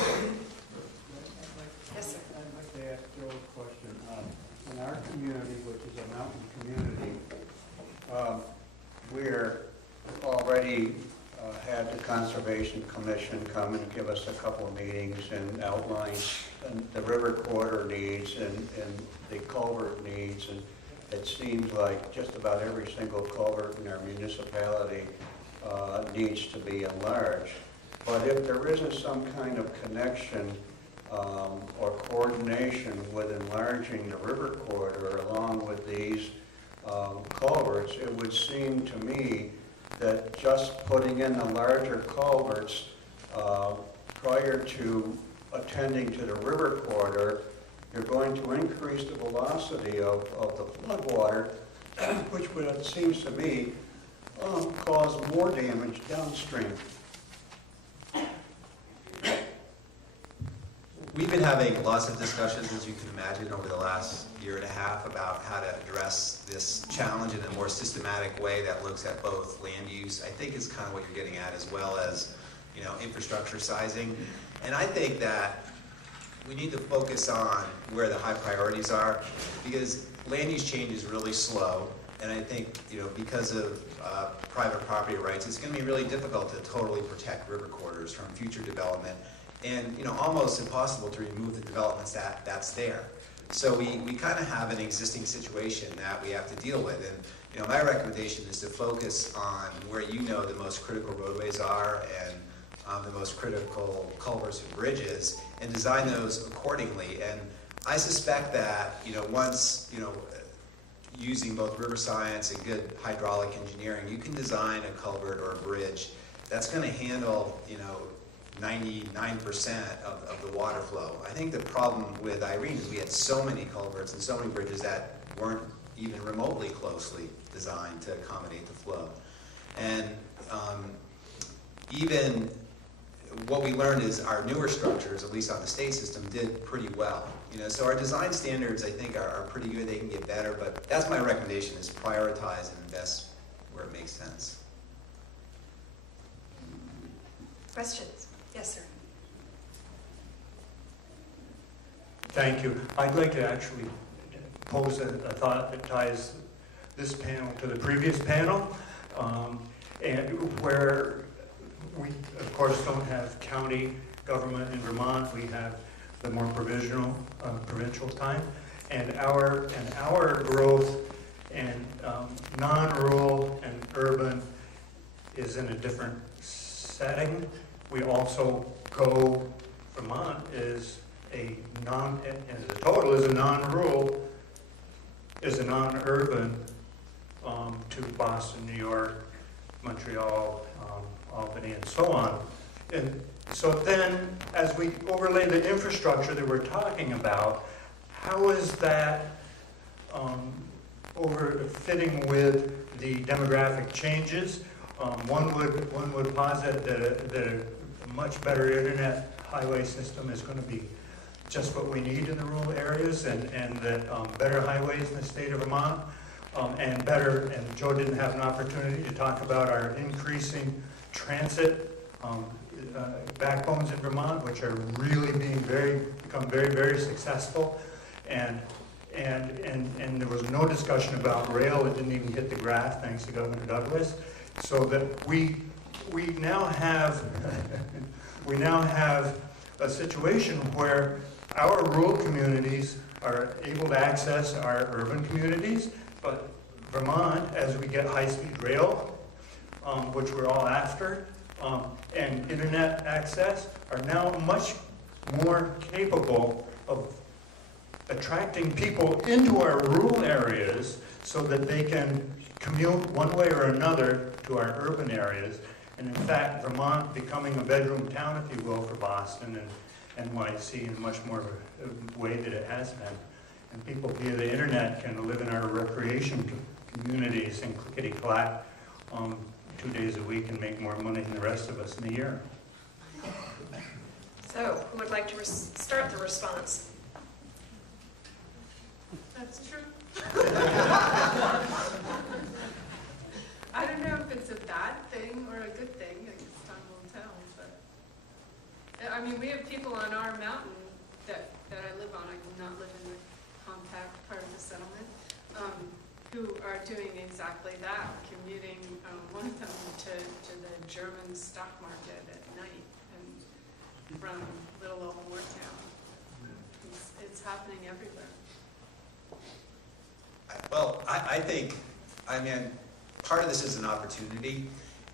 sir. I'd like to ask Joe a question. In our community, which is a mountain community, we're already had the Conservation Commission come and give us a couple of meetings and outline the river corridor needs and the culvert needs, and it seems like just about every single culvert in our municipality needs to be enlarged. But if there isn't some kind of connection or coordination with enlarging the river corridor along with these culverts, it would seem to me that just putting in the larger culverts prior to attending to the river corridor, you're going to increase the velocity of the floodwater, which would, it seems to me, cause more damage downstream. we've been having lots of discussions, as you can imagine, over the last year and a half about how to address this challenge in a more systematic way that looks at both land use, I think is kind of what you're getting at, as well as, you know, infrastructure sizing. And I think that we need to focus on where the high priorities are, because land use change is really slow. And I think, you know, because of private property rights, it's going to be really difficult to totally protect river corridors from future development, and, you know, almost impossible to remove the developments that's there. So we kind of have an existing situation that we have to deal with. And, you know, my recommendation is to focus on where you know the most critical roadways are and the most critical culverts and bridges, and design those accordingly. And I suspect that, you know, once, you know, using both river science and good hydraulic engineering, you can design a culvert or a bridge that's going to handle, you know, 99% of the water flow. I think the problem with Irene is we had so many culverts and so many bridges that weren't even remotely closely designed to accommodate the flow. And even what we learned is our newer structures, at least on the state system, did pretty well. You know, so our design standards, I think, are pretty good. They can get better, but that's my recommendation: is prioritize and invest where it makes sense. Questions? Yes, sir. Thank you. I'd like to actually pose a thought that ties this panel to the previous panel, and where we, of course, don't have county government in Vermont. We have the more provincial time, and our growth and non-rural and urban is in a different setting. We also go, Vermont is a as a total is a non-rural, is a non-urban to Boston, New York, Montreal, Albany, and so on. And so then, as we overlay the infrastructure that we're talking about, how is that fitting with the demographic changes? One would posit that a much better internet highway system is going to be just what we need in the rural areas, and that better highways in the state of Vermont, and Joe didn't have an opportunity to talk about our increasing transit backbones in Vermont, which are really become very successful, and there was no discussion about rail. It didn't even hit the graph, thanks to Governor Douglas. So that we now have a situation where our rural communities are able to access our urban communities, but Vermont, as we get high-speed rail, which we're all after, and internet access, are now much more capable of attracting people into our rural areas so that they can commute one way or another to our urban areas. And in fact, Vermont becoming a bedroom town, if you will, for Boston and NYC in much more of a way that it has been. And people via the internet can live in our recreation communities and clickety-clack 2 days a week and make more money than the rest of us in a year. So, who would like to start the response? That's true. I don't know if it's a bad thing or a good thing. I guess time will tell. But I mean, we have people on our mountain that I live on. I do not live in the compact part of the settlement, who are doing exactly that, commuting, one of them to the German stock market at night and from little old Moortown. It's happening everywhere. Well, I think, I mean, part of this is an opportunity,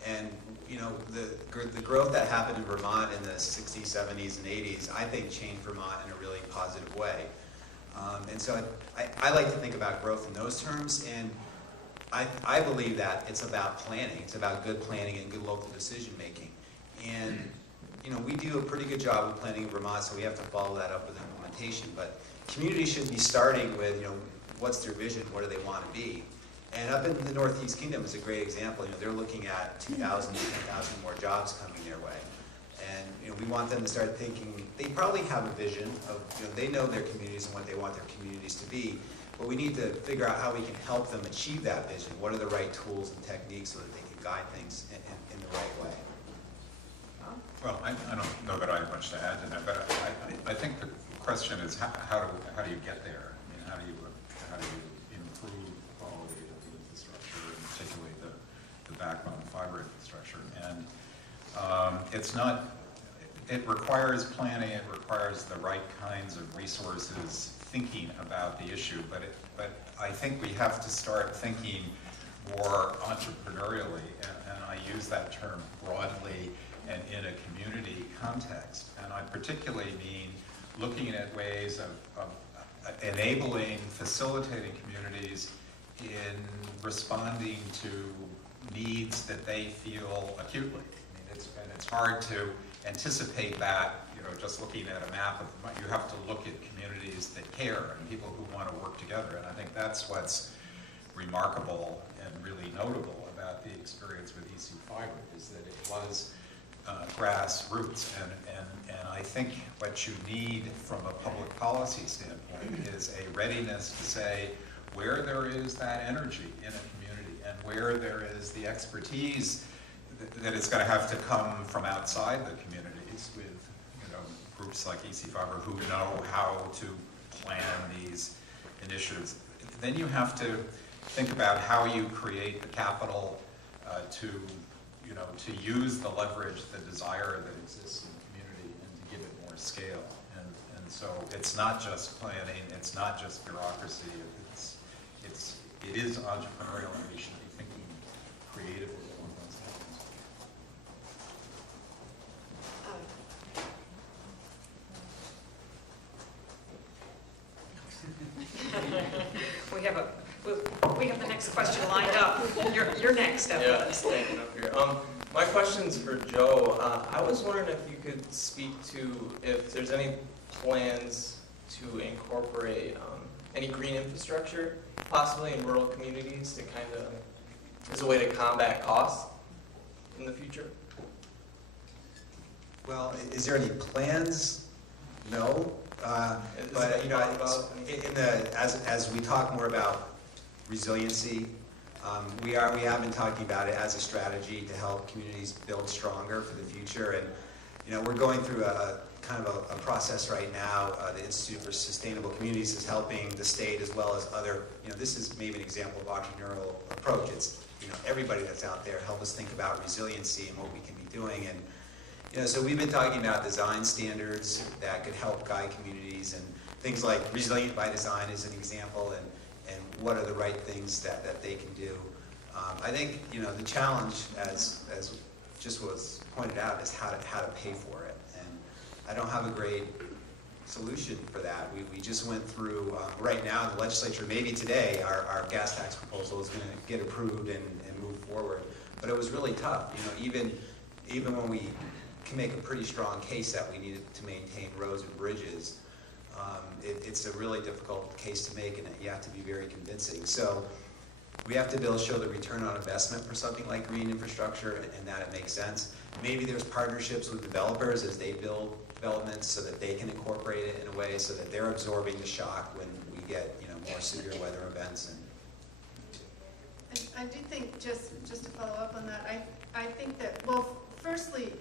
and, you know, the growth that happened in Vermont in the 60s, 70s, and 80s, I think changed Vermont in a really positive way. And so I like to think about growth in those terms, and I believe that it's about planning. It's about good planning and good local decision making. And, you know, we do a pretty good job of planning in Vermont, so we have to follow that up with implementation. But communities should be starting with, you know, what's their vision, what do they want to be? And up in the Northeast Kingdom is a great example. You know, they're looking at 2,000 to 10,000 more jobs coming their way. And we want them to start thinking, they probably have a vision of, they know their communities and what they want their communities to be, but we need to figure out how we can help them achieve that vision. What are the right tools and techniques so that they can guide things in the right way? Well, I don't know that I have much to add to that, but I think the question is how do you get there? I mean, how do you improve the quality of the infrastructure, and particularly the backbone fiber infrastructure? And it requires planning, it requires the right kinds of resources, thinking about the issue, but I think we have to start thinking more entrepreneurially, and I use that term broadly and in a community context. And I particularly mean looking at ways of enabling, facilitating communities in responding to needs that they feel acutely. I mean, it's hard to anticipate that, just looking at a map. You have to look at communities that care and people who want to work together. And I think that's what's remarkable and really notable about the experience with EC Fiber, is that it was grassroots. And I think what you need from a public policy standpoint is a readiness to say where there is that energy in a community and where there is the expertise that it's going to have to come from outside the communities with groups like EC Fiber who know how to plan these initiatives. Then you have to think about how you create the capital to use the leverage, the desire that exists in the community, and to give it more scale. And so it's not just planning, it's not just bureaucracy, it is entrepreneurial, and we should be thinking creatively along those lines. We have the next question lined up. You're next, Evan. Yeah, standing up here. My question's for Joe. I was wondering if you could speak to if there's any plans to incorporate any green infrastructure, possibly in rural communities, to kind of, as a way to combat costs in the future. Well, is there any plans? No. But as we talk more about resiliency, we have been talking about it as a strategy to help communities build stronger for the future. And we're going through a kind of a process right now. The Institute for Sustainable Communities is helping the state as well as other. This is maybe an example of entrepreneurial approach. It's everybody that's out there, help us think about resiliency and what we can be doing. And so we've been talking about design standards that could help guide communities, and things like resilient by design is an example, and what are the right things that they can do. I think the challenge, as just was pointed out, is how to pay for it, and I don't have a great solution for that. We just went through right now in the legislature, maybe today, our gas tax proposal is going to get approved and move forward, but it was really tough. Even when we can make a pretty strong case that we needed to maintain roads and bridges, it's a really difficult case to make, and you have to be very convincing. So we have to be able to show the return on investment for something like green infrastructure, and that it makes sense. Maybe there's partnerships with developers as they build developments so that they can incorporate it in a way so that they're absorbing the shock when we get more severe weather events. And I do think, just to follow up on that, I think that, well, firstly,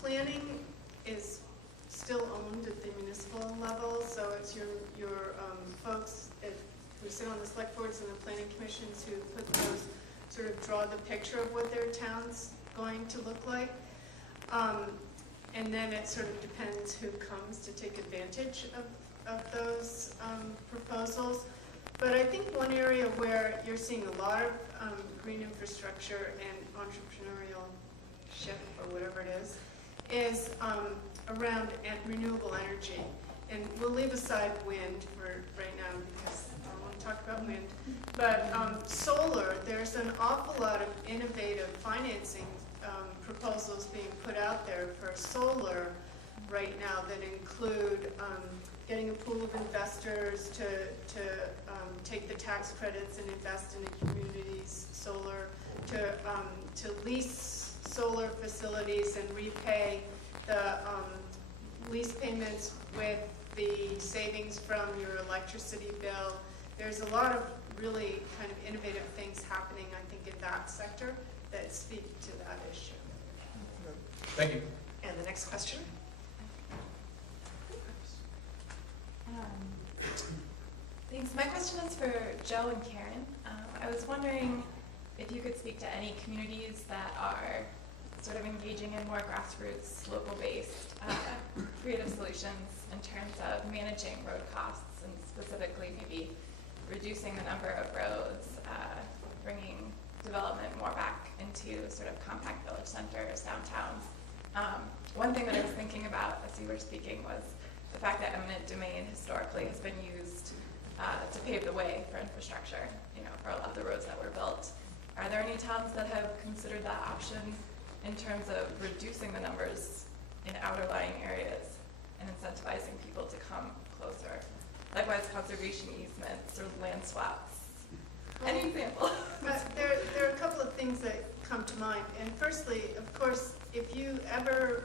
planning is still owned at the municipal level, so it's your folks who sit on the select boards and the planning commissions who put those, sort of draw the picture of what their town's going to look like. And then it sort of depends who comes to take advantage of those proposals. But I think one area where you're seeing a lot of green infrastructure and entrepreneurial ship, or whatever it is around renewable energy. And we'll leave aside wind for right now because I don't want to talk about wind. But solar, there's an awful lot of innovative financing proposals being put out there for solar right now that include getting a pool of investors to take the tax credits and invest in a community's solar, to lease solar facilities and repay the lease payments with the savings from your electricity bill. There's a lot of really kind of innovative things happening, I think, in that sector that speak to that issue. Thank you. And the next question? Thanks. My question is for Joe and Karen. I was wondering if you could speak to any communities that are sort of engaging in more grassroots, local-based creative solutions in terms of managing road costs and specifically maybe reducing the number of roads, bringing development more back into sort of compact village centers, downtowns. One thing that I was thinking about as you were speaking was the fact that eminent domain historically has been used to pave the way for infrastructure, for a lot of the roads that were built. Are there any towns that have considered that option in terms of reducing the numbers in outer lying areas and incentivizing people to come closer? Likewise, conservation easements or land swaps. Any example? There are a couple of things that come to mind. And firstly, of course, if you ever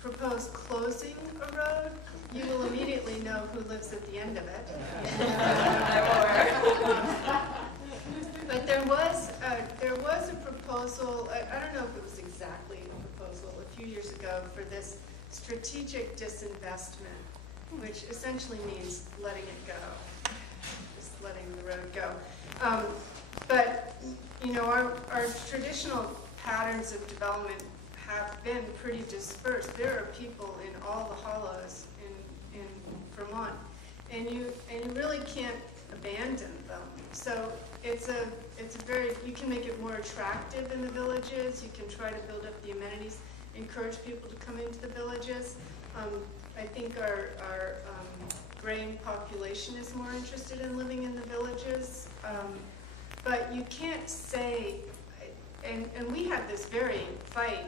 propose closing a road, you will immediately know who lives at the end of it. But there was a proposal, I don't know if it was exactly a proposal, a few years ago for this strategic disinvestment, which essentially means letting it go, just letting the road go. But, our traditional patterns of development have been pretty dispersed. There are people in all the hollows in Vermont, and you really can't abandon them. So you can make it more attractive in the villages. You can try to build up the amenities, encourage people to come into the villages. I think our grain population is more interested in living in the villages. But you can't say, and we had this very fight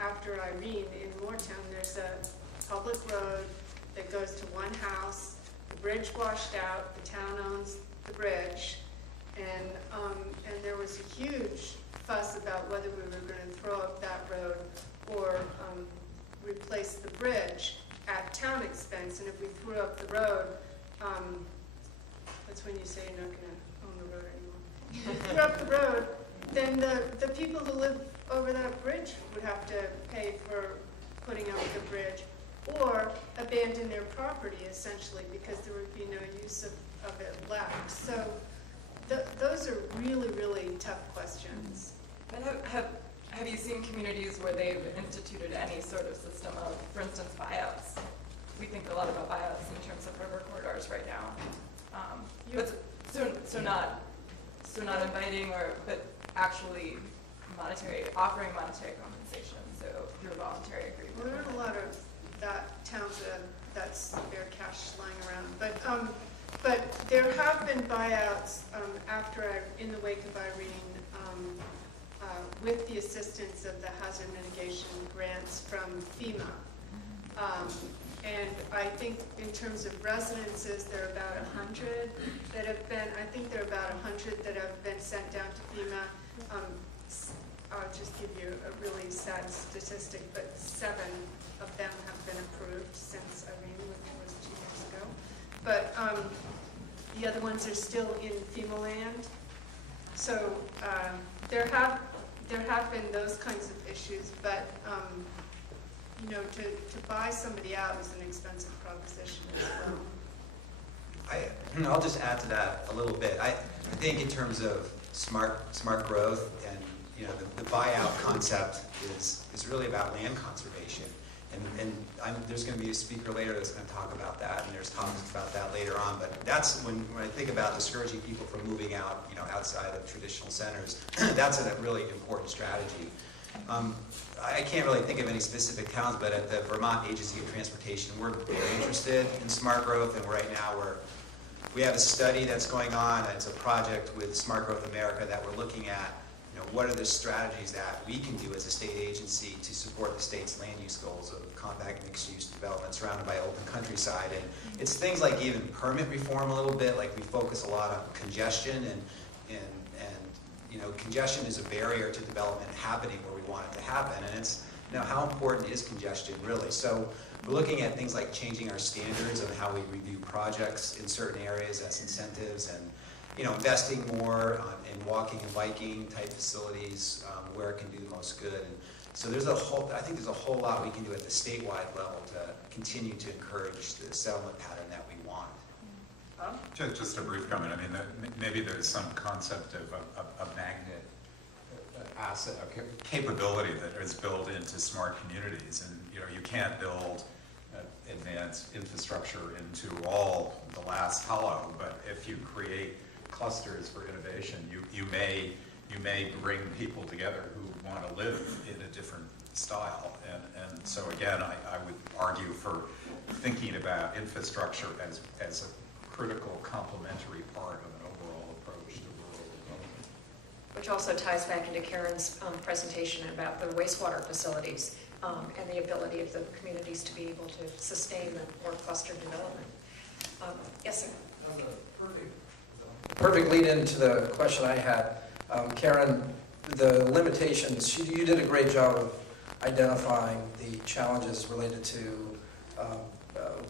after Irene in Moortown. There's a public road that goes to one house, the bridge washed out, the town owns the bridge, and there was a huge fuss about whether we were going to throw up that road or replace the bridge at town expense. And if we threw up the road, that's when you say you're not going to own the road anymore. If we threw up the road, then the people who live over that bridge would have to pay for putting up the bridge or abandon their property, essentially, because there would be no use of it left. So those are really, really tough questions. And have you seen communities where they've instituted any sort of system of, for instance, buyouts? We think a lot about buyouts in terms of river corridors right now. But so not inviting, but actually offering monetary compensation, so through a voluntary agreement. Well, there are a lot of towns that's their cash lying around, but there have been buyouts in the wake of Irene, with the assistance of the hazard mitigation grants from FEMA. And I think in terms of residences, there are about 100 that have been, that have been sent down to FEMA. I'll just give you a really sad statistic, but 7 of them have been approved since Irene, which was 2 years ago. But the other ones are still in FEMA land. So there have been those kinds of issues, but to buy somebody out is an expensive proposition as well. I'll just add to that a little bit. I think in terms of smart growth and the buyout concept is really about land conservation. And there's going to be a speaker later that's going to talk about that, and there's talks about that later on. But that's when I think about discouraging people from moving out, outside of traditional centers. That's a really important strategy. I can't really think of any specific towns, but at the Vermont Agency of Transportation, we're very interested in smart growth, and right now we have a study that's going on. It's a project with Smart Growth America that we're looking at. What are the strategies that we can do as a state agency to support the state's land use goals of compact mixed-use development surrounded by open countryside? And it's things like even permit reform a little bit, like we focus a lot on congestion, and congestion is a barrier to development happening where we want it to happen. And Now, how important is congestion really? So we're looking at things like changing our standards of how we review projects in certain areas as incentives, and investing more in walking and biking type facilities where it can do the most good. And so I think there's a whole lot we can do at the statewide level to continue to encourage the settlement pattern that we want. Just a brief comment. I mean, maybe there's some concept of a magnet asset, a capability that is built into smart communities, and you can't build advanced infrastructure into all the last hollow, but if you create clusters for innovation, you may bring people together who want to live in a different style, and so again, I would argue for thinking about infrastructure as a critical complementary part of an overall approach to rural development. Which also ties back into Karen's presentation about the wastewater facilities and the ability of the communities to be able to sustain the more clustered development. Yes, sir. Perfect lead into the question I had. Karen, the limitations, you did a great job of identifying the challenges related to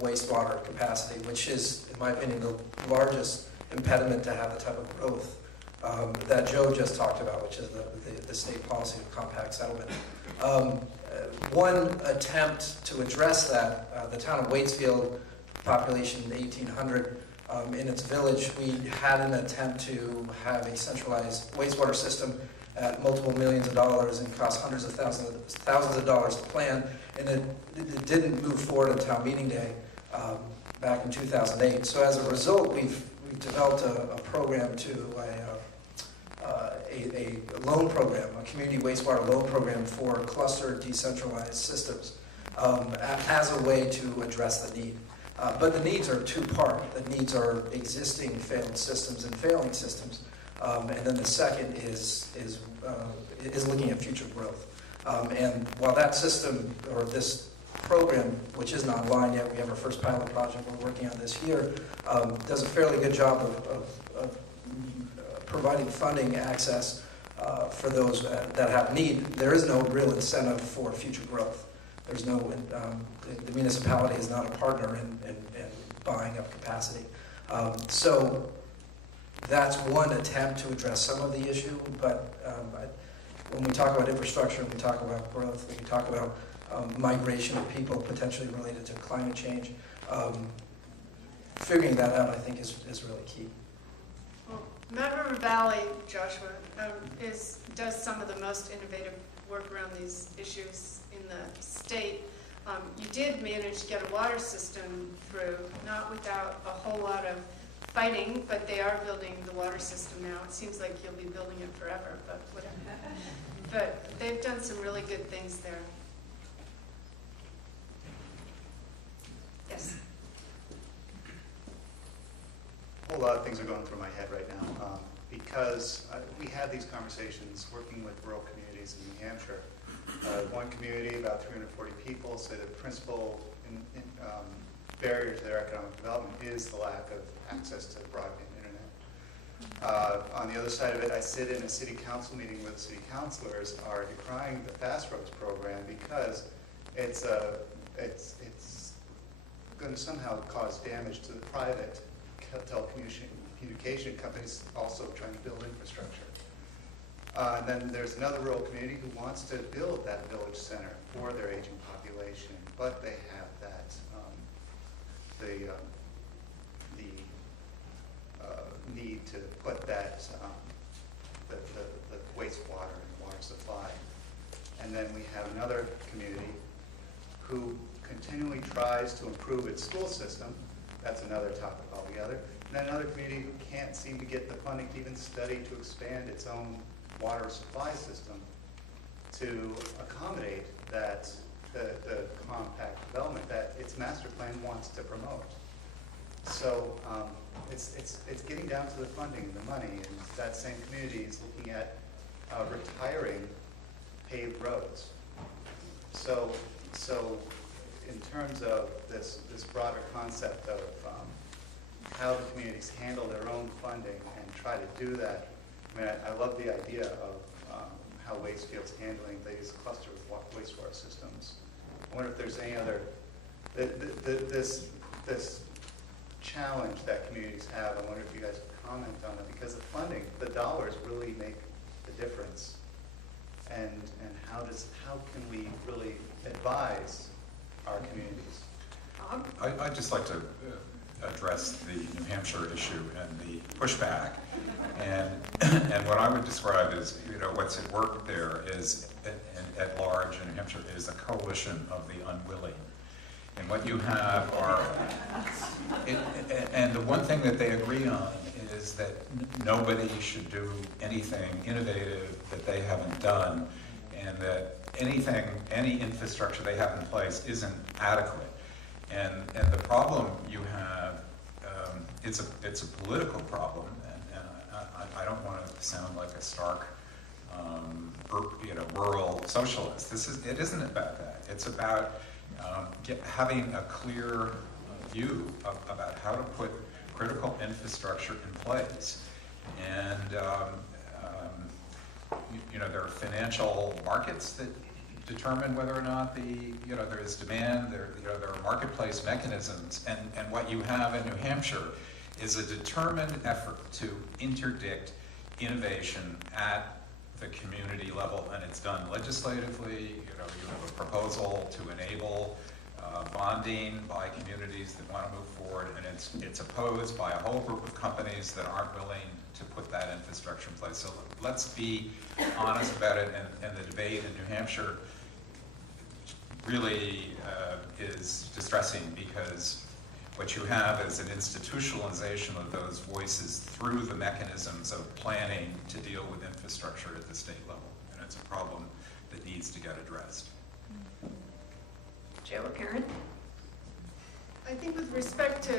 wastewater capacity, which is, in my opinion, the largest impediment to have the type of growth that Joe just talked about, which is the state policy of compact settlement. One attempt to address that, the town of Waitsfield, population 1,800, in its village, we had an attempt to have a centralized wastewater system at multiple millions of dollars and cost hundreds of thousands of dollars to plan, and it didn't move forward on town meeting day back in 2008. So as a result, we've developed a program a loan program, a community wastewater loan program for clustered decentralized systems as a way to address the need. But the needs are two-part. The needs are existing failed systems and failing systems. And then the second is looking at future growth. And while that system, or this program, which isn't online yet, we have our first pilot project we're working on this year, does a fairly good job of providing funding access for those that have need. There is no real incentive for future growth. There's no, the municipality is not a partner in buying up capacity. So that's one attempt to address some of the issue, but when we talk about infrastructure, when we talk about growth, when we talk about migration of people potentially related to climate change, figuring that out, I think, is really key. Well, Mad River Valley, Joshua, does some of the most innovative work around these issues in the state. You did manage to get a water system through, not without a whole lot of fighting, but they are building the water system now. It seems like you'll be building it forever, but whatever. But they've done some really good things there. Yes? A whole lot of things are going through my head right now because we had these conversations working with rural communities in New Hampshire. One community, about 340 people, say the principal barrier to their economic development is the lack of access to broadband internet. On the other side of it, I sit in a city council meeting where the city councilors are decrying the Fast Roads program because it's going to somehow cause damage to the private telecommunication companies also trying to build infrastructure. And then there's another rural community who wants to build that village center for their aging population, but they have that need to put that the wastewater and water supply. And then we have another community who continually tries to improve its school system. That's another topic altogether. And then another community who can't seem to get the funding to even study to expand its own water supply system to accommodate that the compact development that its master plan wants to promote. So it's getting down to the funding and the money, and that same community is looking at retiring paved roads. So in terms of this broader concept of how the communities handle their own funding and try to do that, I mean, I love the idea of how Wastefield's handling these cluster of wastewater systems. I wonder if there's any other, this challenge that communities have, I wonder if you guys could comment on it, because the funding, the dollars really make the difference. And how can we really advise our communities? I'd just like to address the New Hampshire issue and the pushback. And what I would describe is, what's at work there is, at large in New Hampshire, is a coalition of the unwilling. And what you have are, and the one thing that they agree on is that nobody should do anything innovative that they haven't done, and that any infrastructure they have in place isn't adequate. And the problem you have, it's a political problem, and I don't want to sound like a stark, rural socialist. It isn't about that. It's about having a clear view about how to put critical infrastructure in place. And there are financial markets that determine whether or not there is demand. There are marketplace mechanisms, and what you have in New Hampshire is a determined effort to interdict innovation at the community level, and it's done legislatively. You have a proposal to enable bonding by communities that want to move forward, and it's opposed by a whole group of companies that aren't willing to put that infrastructure in place. So let's be honest about it, and the debate in New Hampshire really is distressing, because what you have is an institutionalization of those voices through the mechanisms of planning to deal with infrastructure at the state level, and it's a problem that needs to get addressed. Joe or Karen? I think with respect to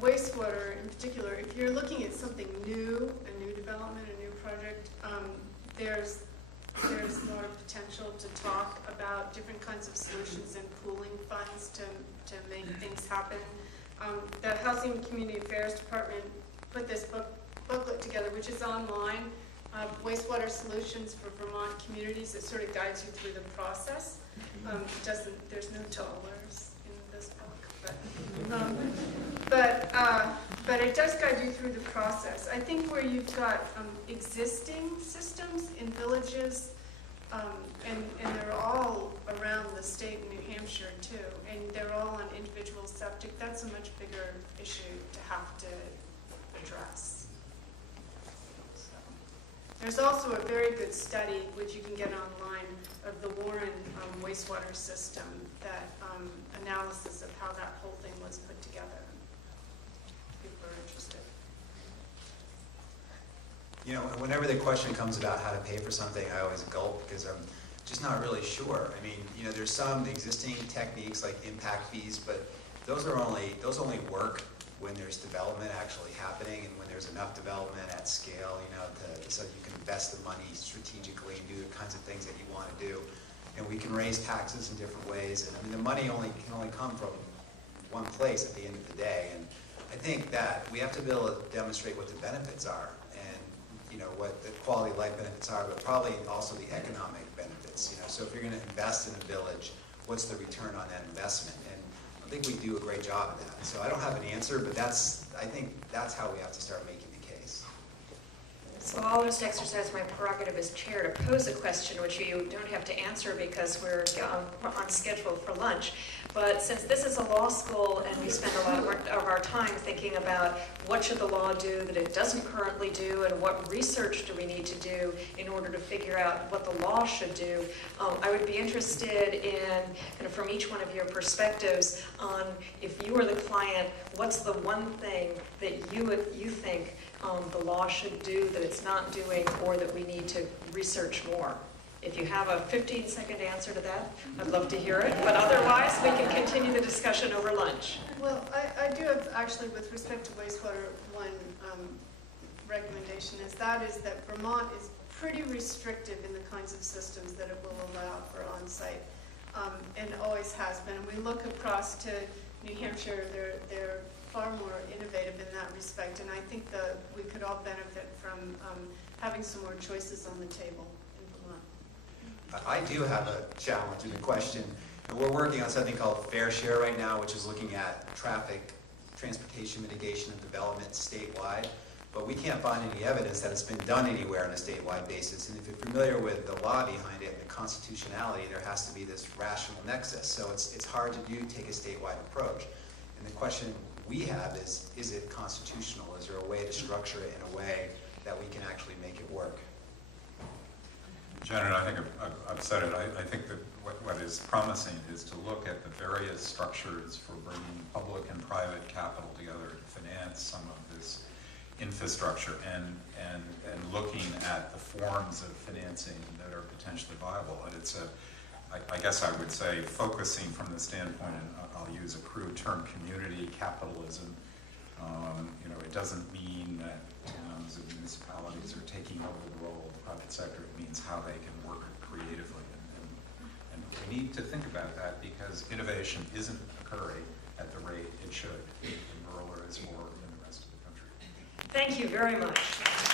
wastewater in particular, if you're looking at something new, a new development, a new project, there's a lot of potential to talk about different kinds of solutions and pooling funds to make things happen. The Housing and Community Affairs Department put this booklet together, which is online, Wastewater Solutions for Vermont Communities. It sort of guides you through the process. There's no dollars in this book, but it does guide you through the process. I think where you've got existing systems in villages, and they're all around the state in New Hampshire too, and they're all on individual septic, that's a much bigger issue to have to address. So, there's also a very good study, which you can get online, of the Warren wastewater system, that analysis of how that whole thing was put together. If people are interested. Whenever the question comes about how to pay for something, I always gulp, because I'm just not really sure. I mean, there's some existing techniques like impact fees, but those only work when there's development actually happening, and when there's enough development at scale, so you can invest the money strategically and do the kinds of things that you want to do. And we can raise taxes in different ways, and the money can only come from one place at the end of the day. And I think that we have to be able to demonstrate what the benefits are, and what the quality of life benefits are, but probably also the economic benefits. So if you're going to invest in a village, what's the return on that investment? And I think we do a great job of that. So I don't have an answer, but I think that's how we have to start making the case. So I'll just exercise my prerogative as chair to pose a question, which you don't have to answer because we're on schedule for lunch. But since this is a law school and we spend a lot of our time thinking about what should the law do that it doesn't currently do, and what research do we need to do in order to figure out what the law should do, I would be interested in, from each one of your perspectives, on if you were the client, what's the one thing that you think the law should do that it's not doing, or that we need to research more? If you have a 15-second answer to that, I'd love to hear it. But otherwise, we can continue the discussion over lunch. Well, I do have, actually, with respect to wastewater, one recommendation is that Vermont is pretty restrictive in the kinds of systems that it will allow for on-site, and always has been. And we look across to New Hampshire, they're far more innovative in that respect, and I think that we could all benefit from having some more choices on the table in Vermont. I do have a challenge and a question. And we're working on something called Fair Share right now, which is looking at traffic, transportation mitigation and development statewide. But we can't find any evidence that it's been done anywhere on a statewide basis. And if you're familiar with the law behind it and the constitutionality, there has to be this rational nexus. So it's hard to take a statewide approach. And the question we have is it constitutional? Is there a way to structure it in a way that we can actually make it work? Janet, I think I've said it. I think that what is promising is to look at the various structures for bringing public and private capital together to finance some of this infrastructure and looking at the forms of financing that are potentially viable. And it's I guess I would say focusing from the standpoint, and I'll use a crude term, community capitalism. It doesn't mean that towns and municipalities are taking over the role of the private sector. It means how they can work creatively. And we need to think about that because innovation isn't occurring at the rate it should in rural areas or in the rest of the country. Thank you very much.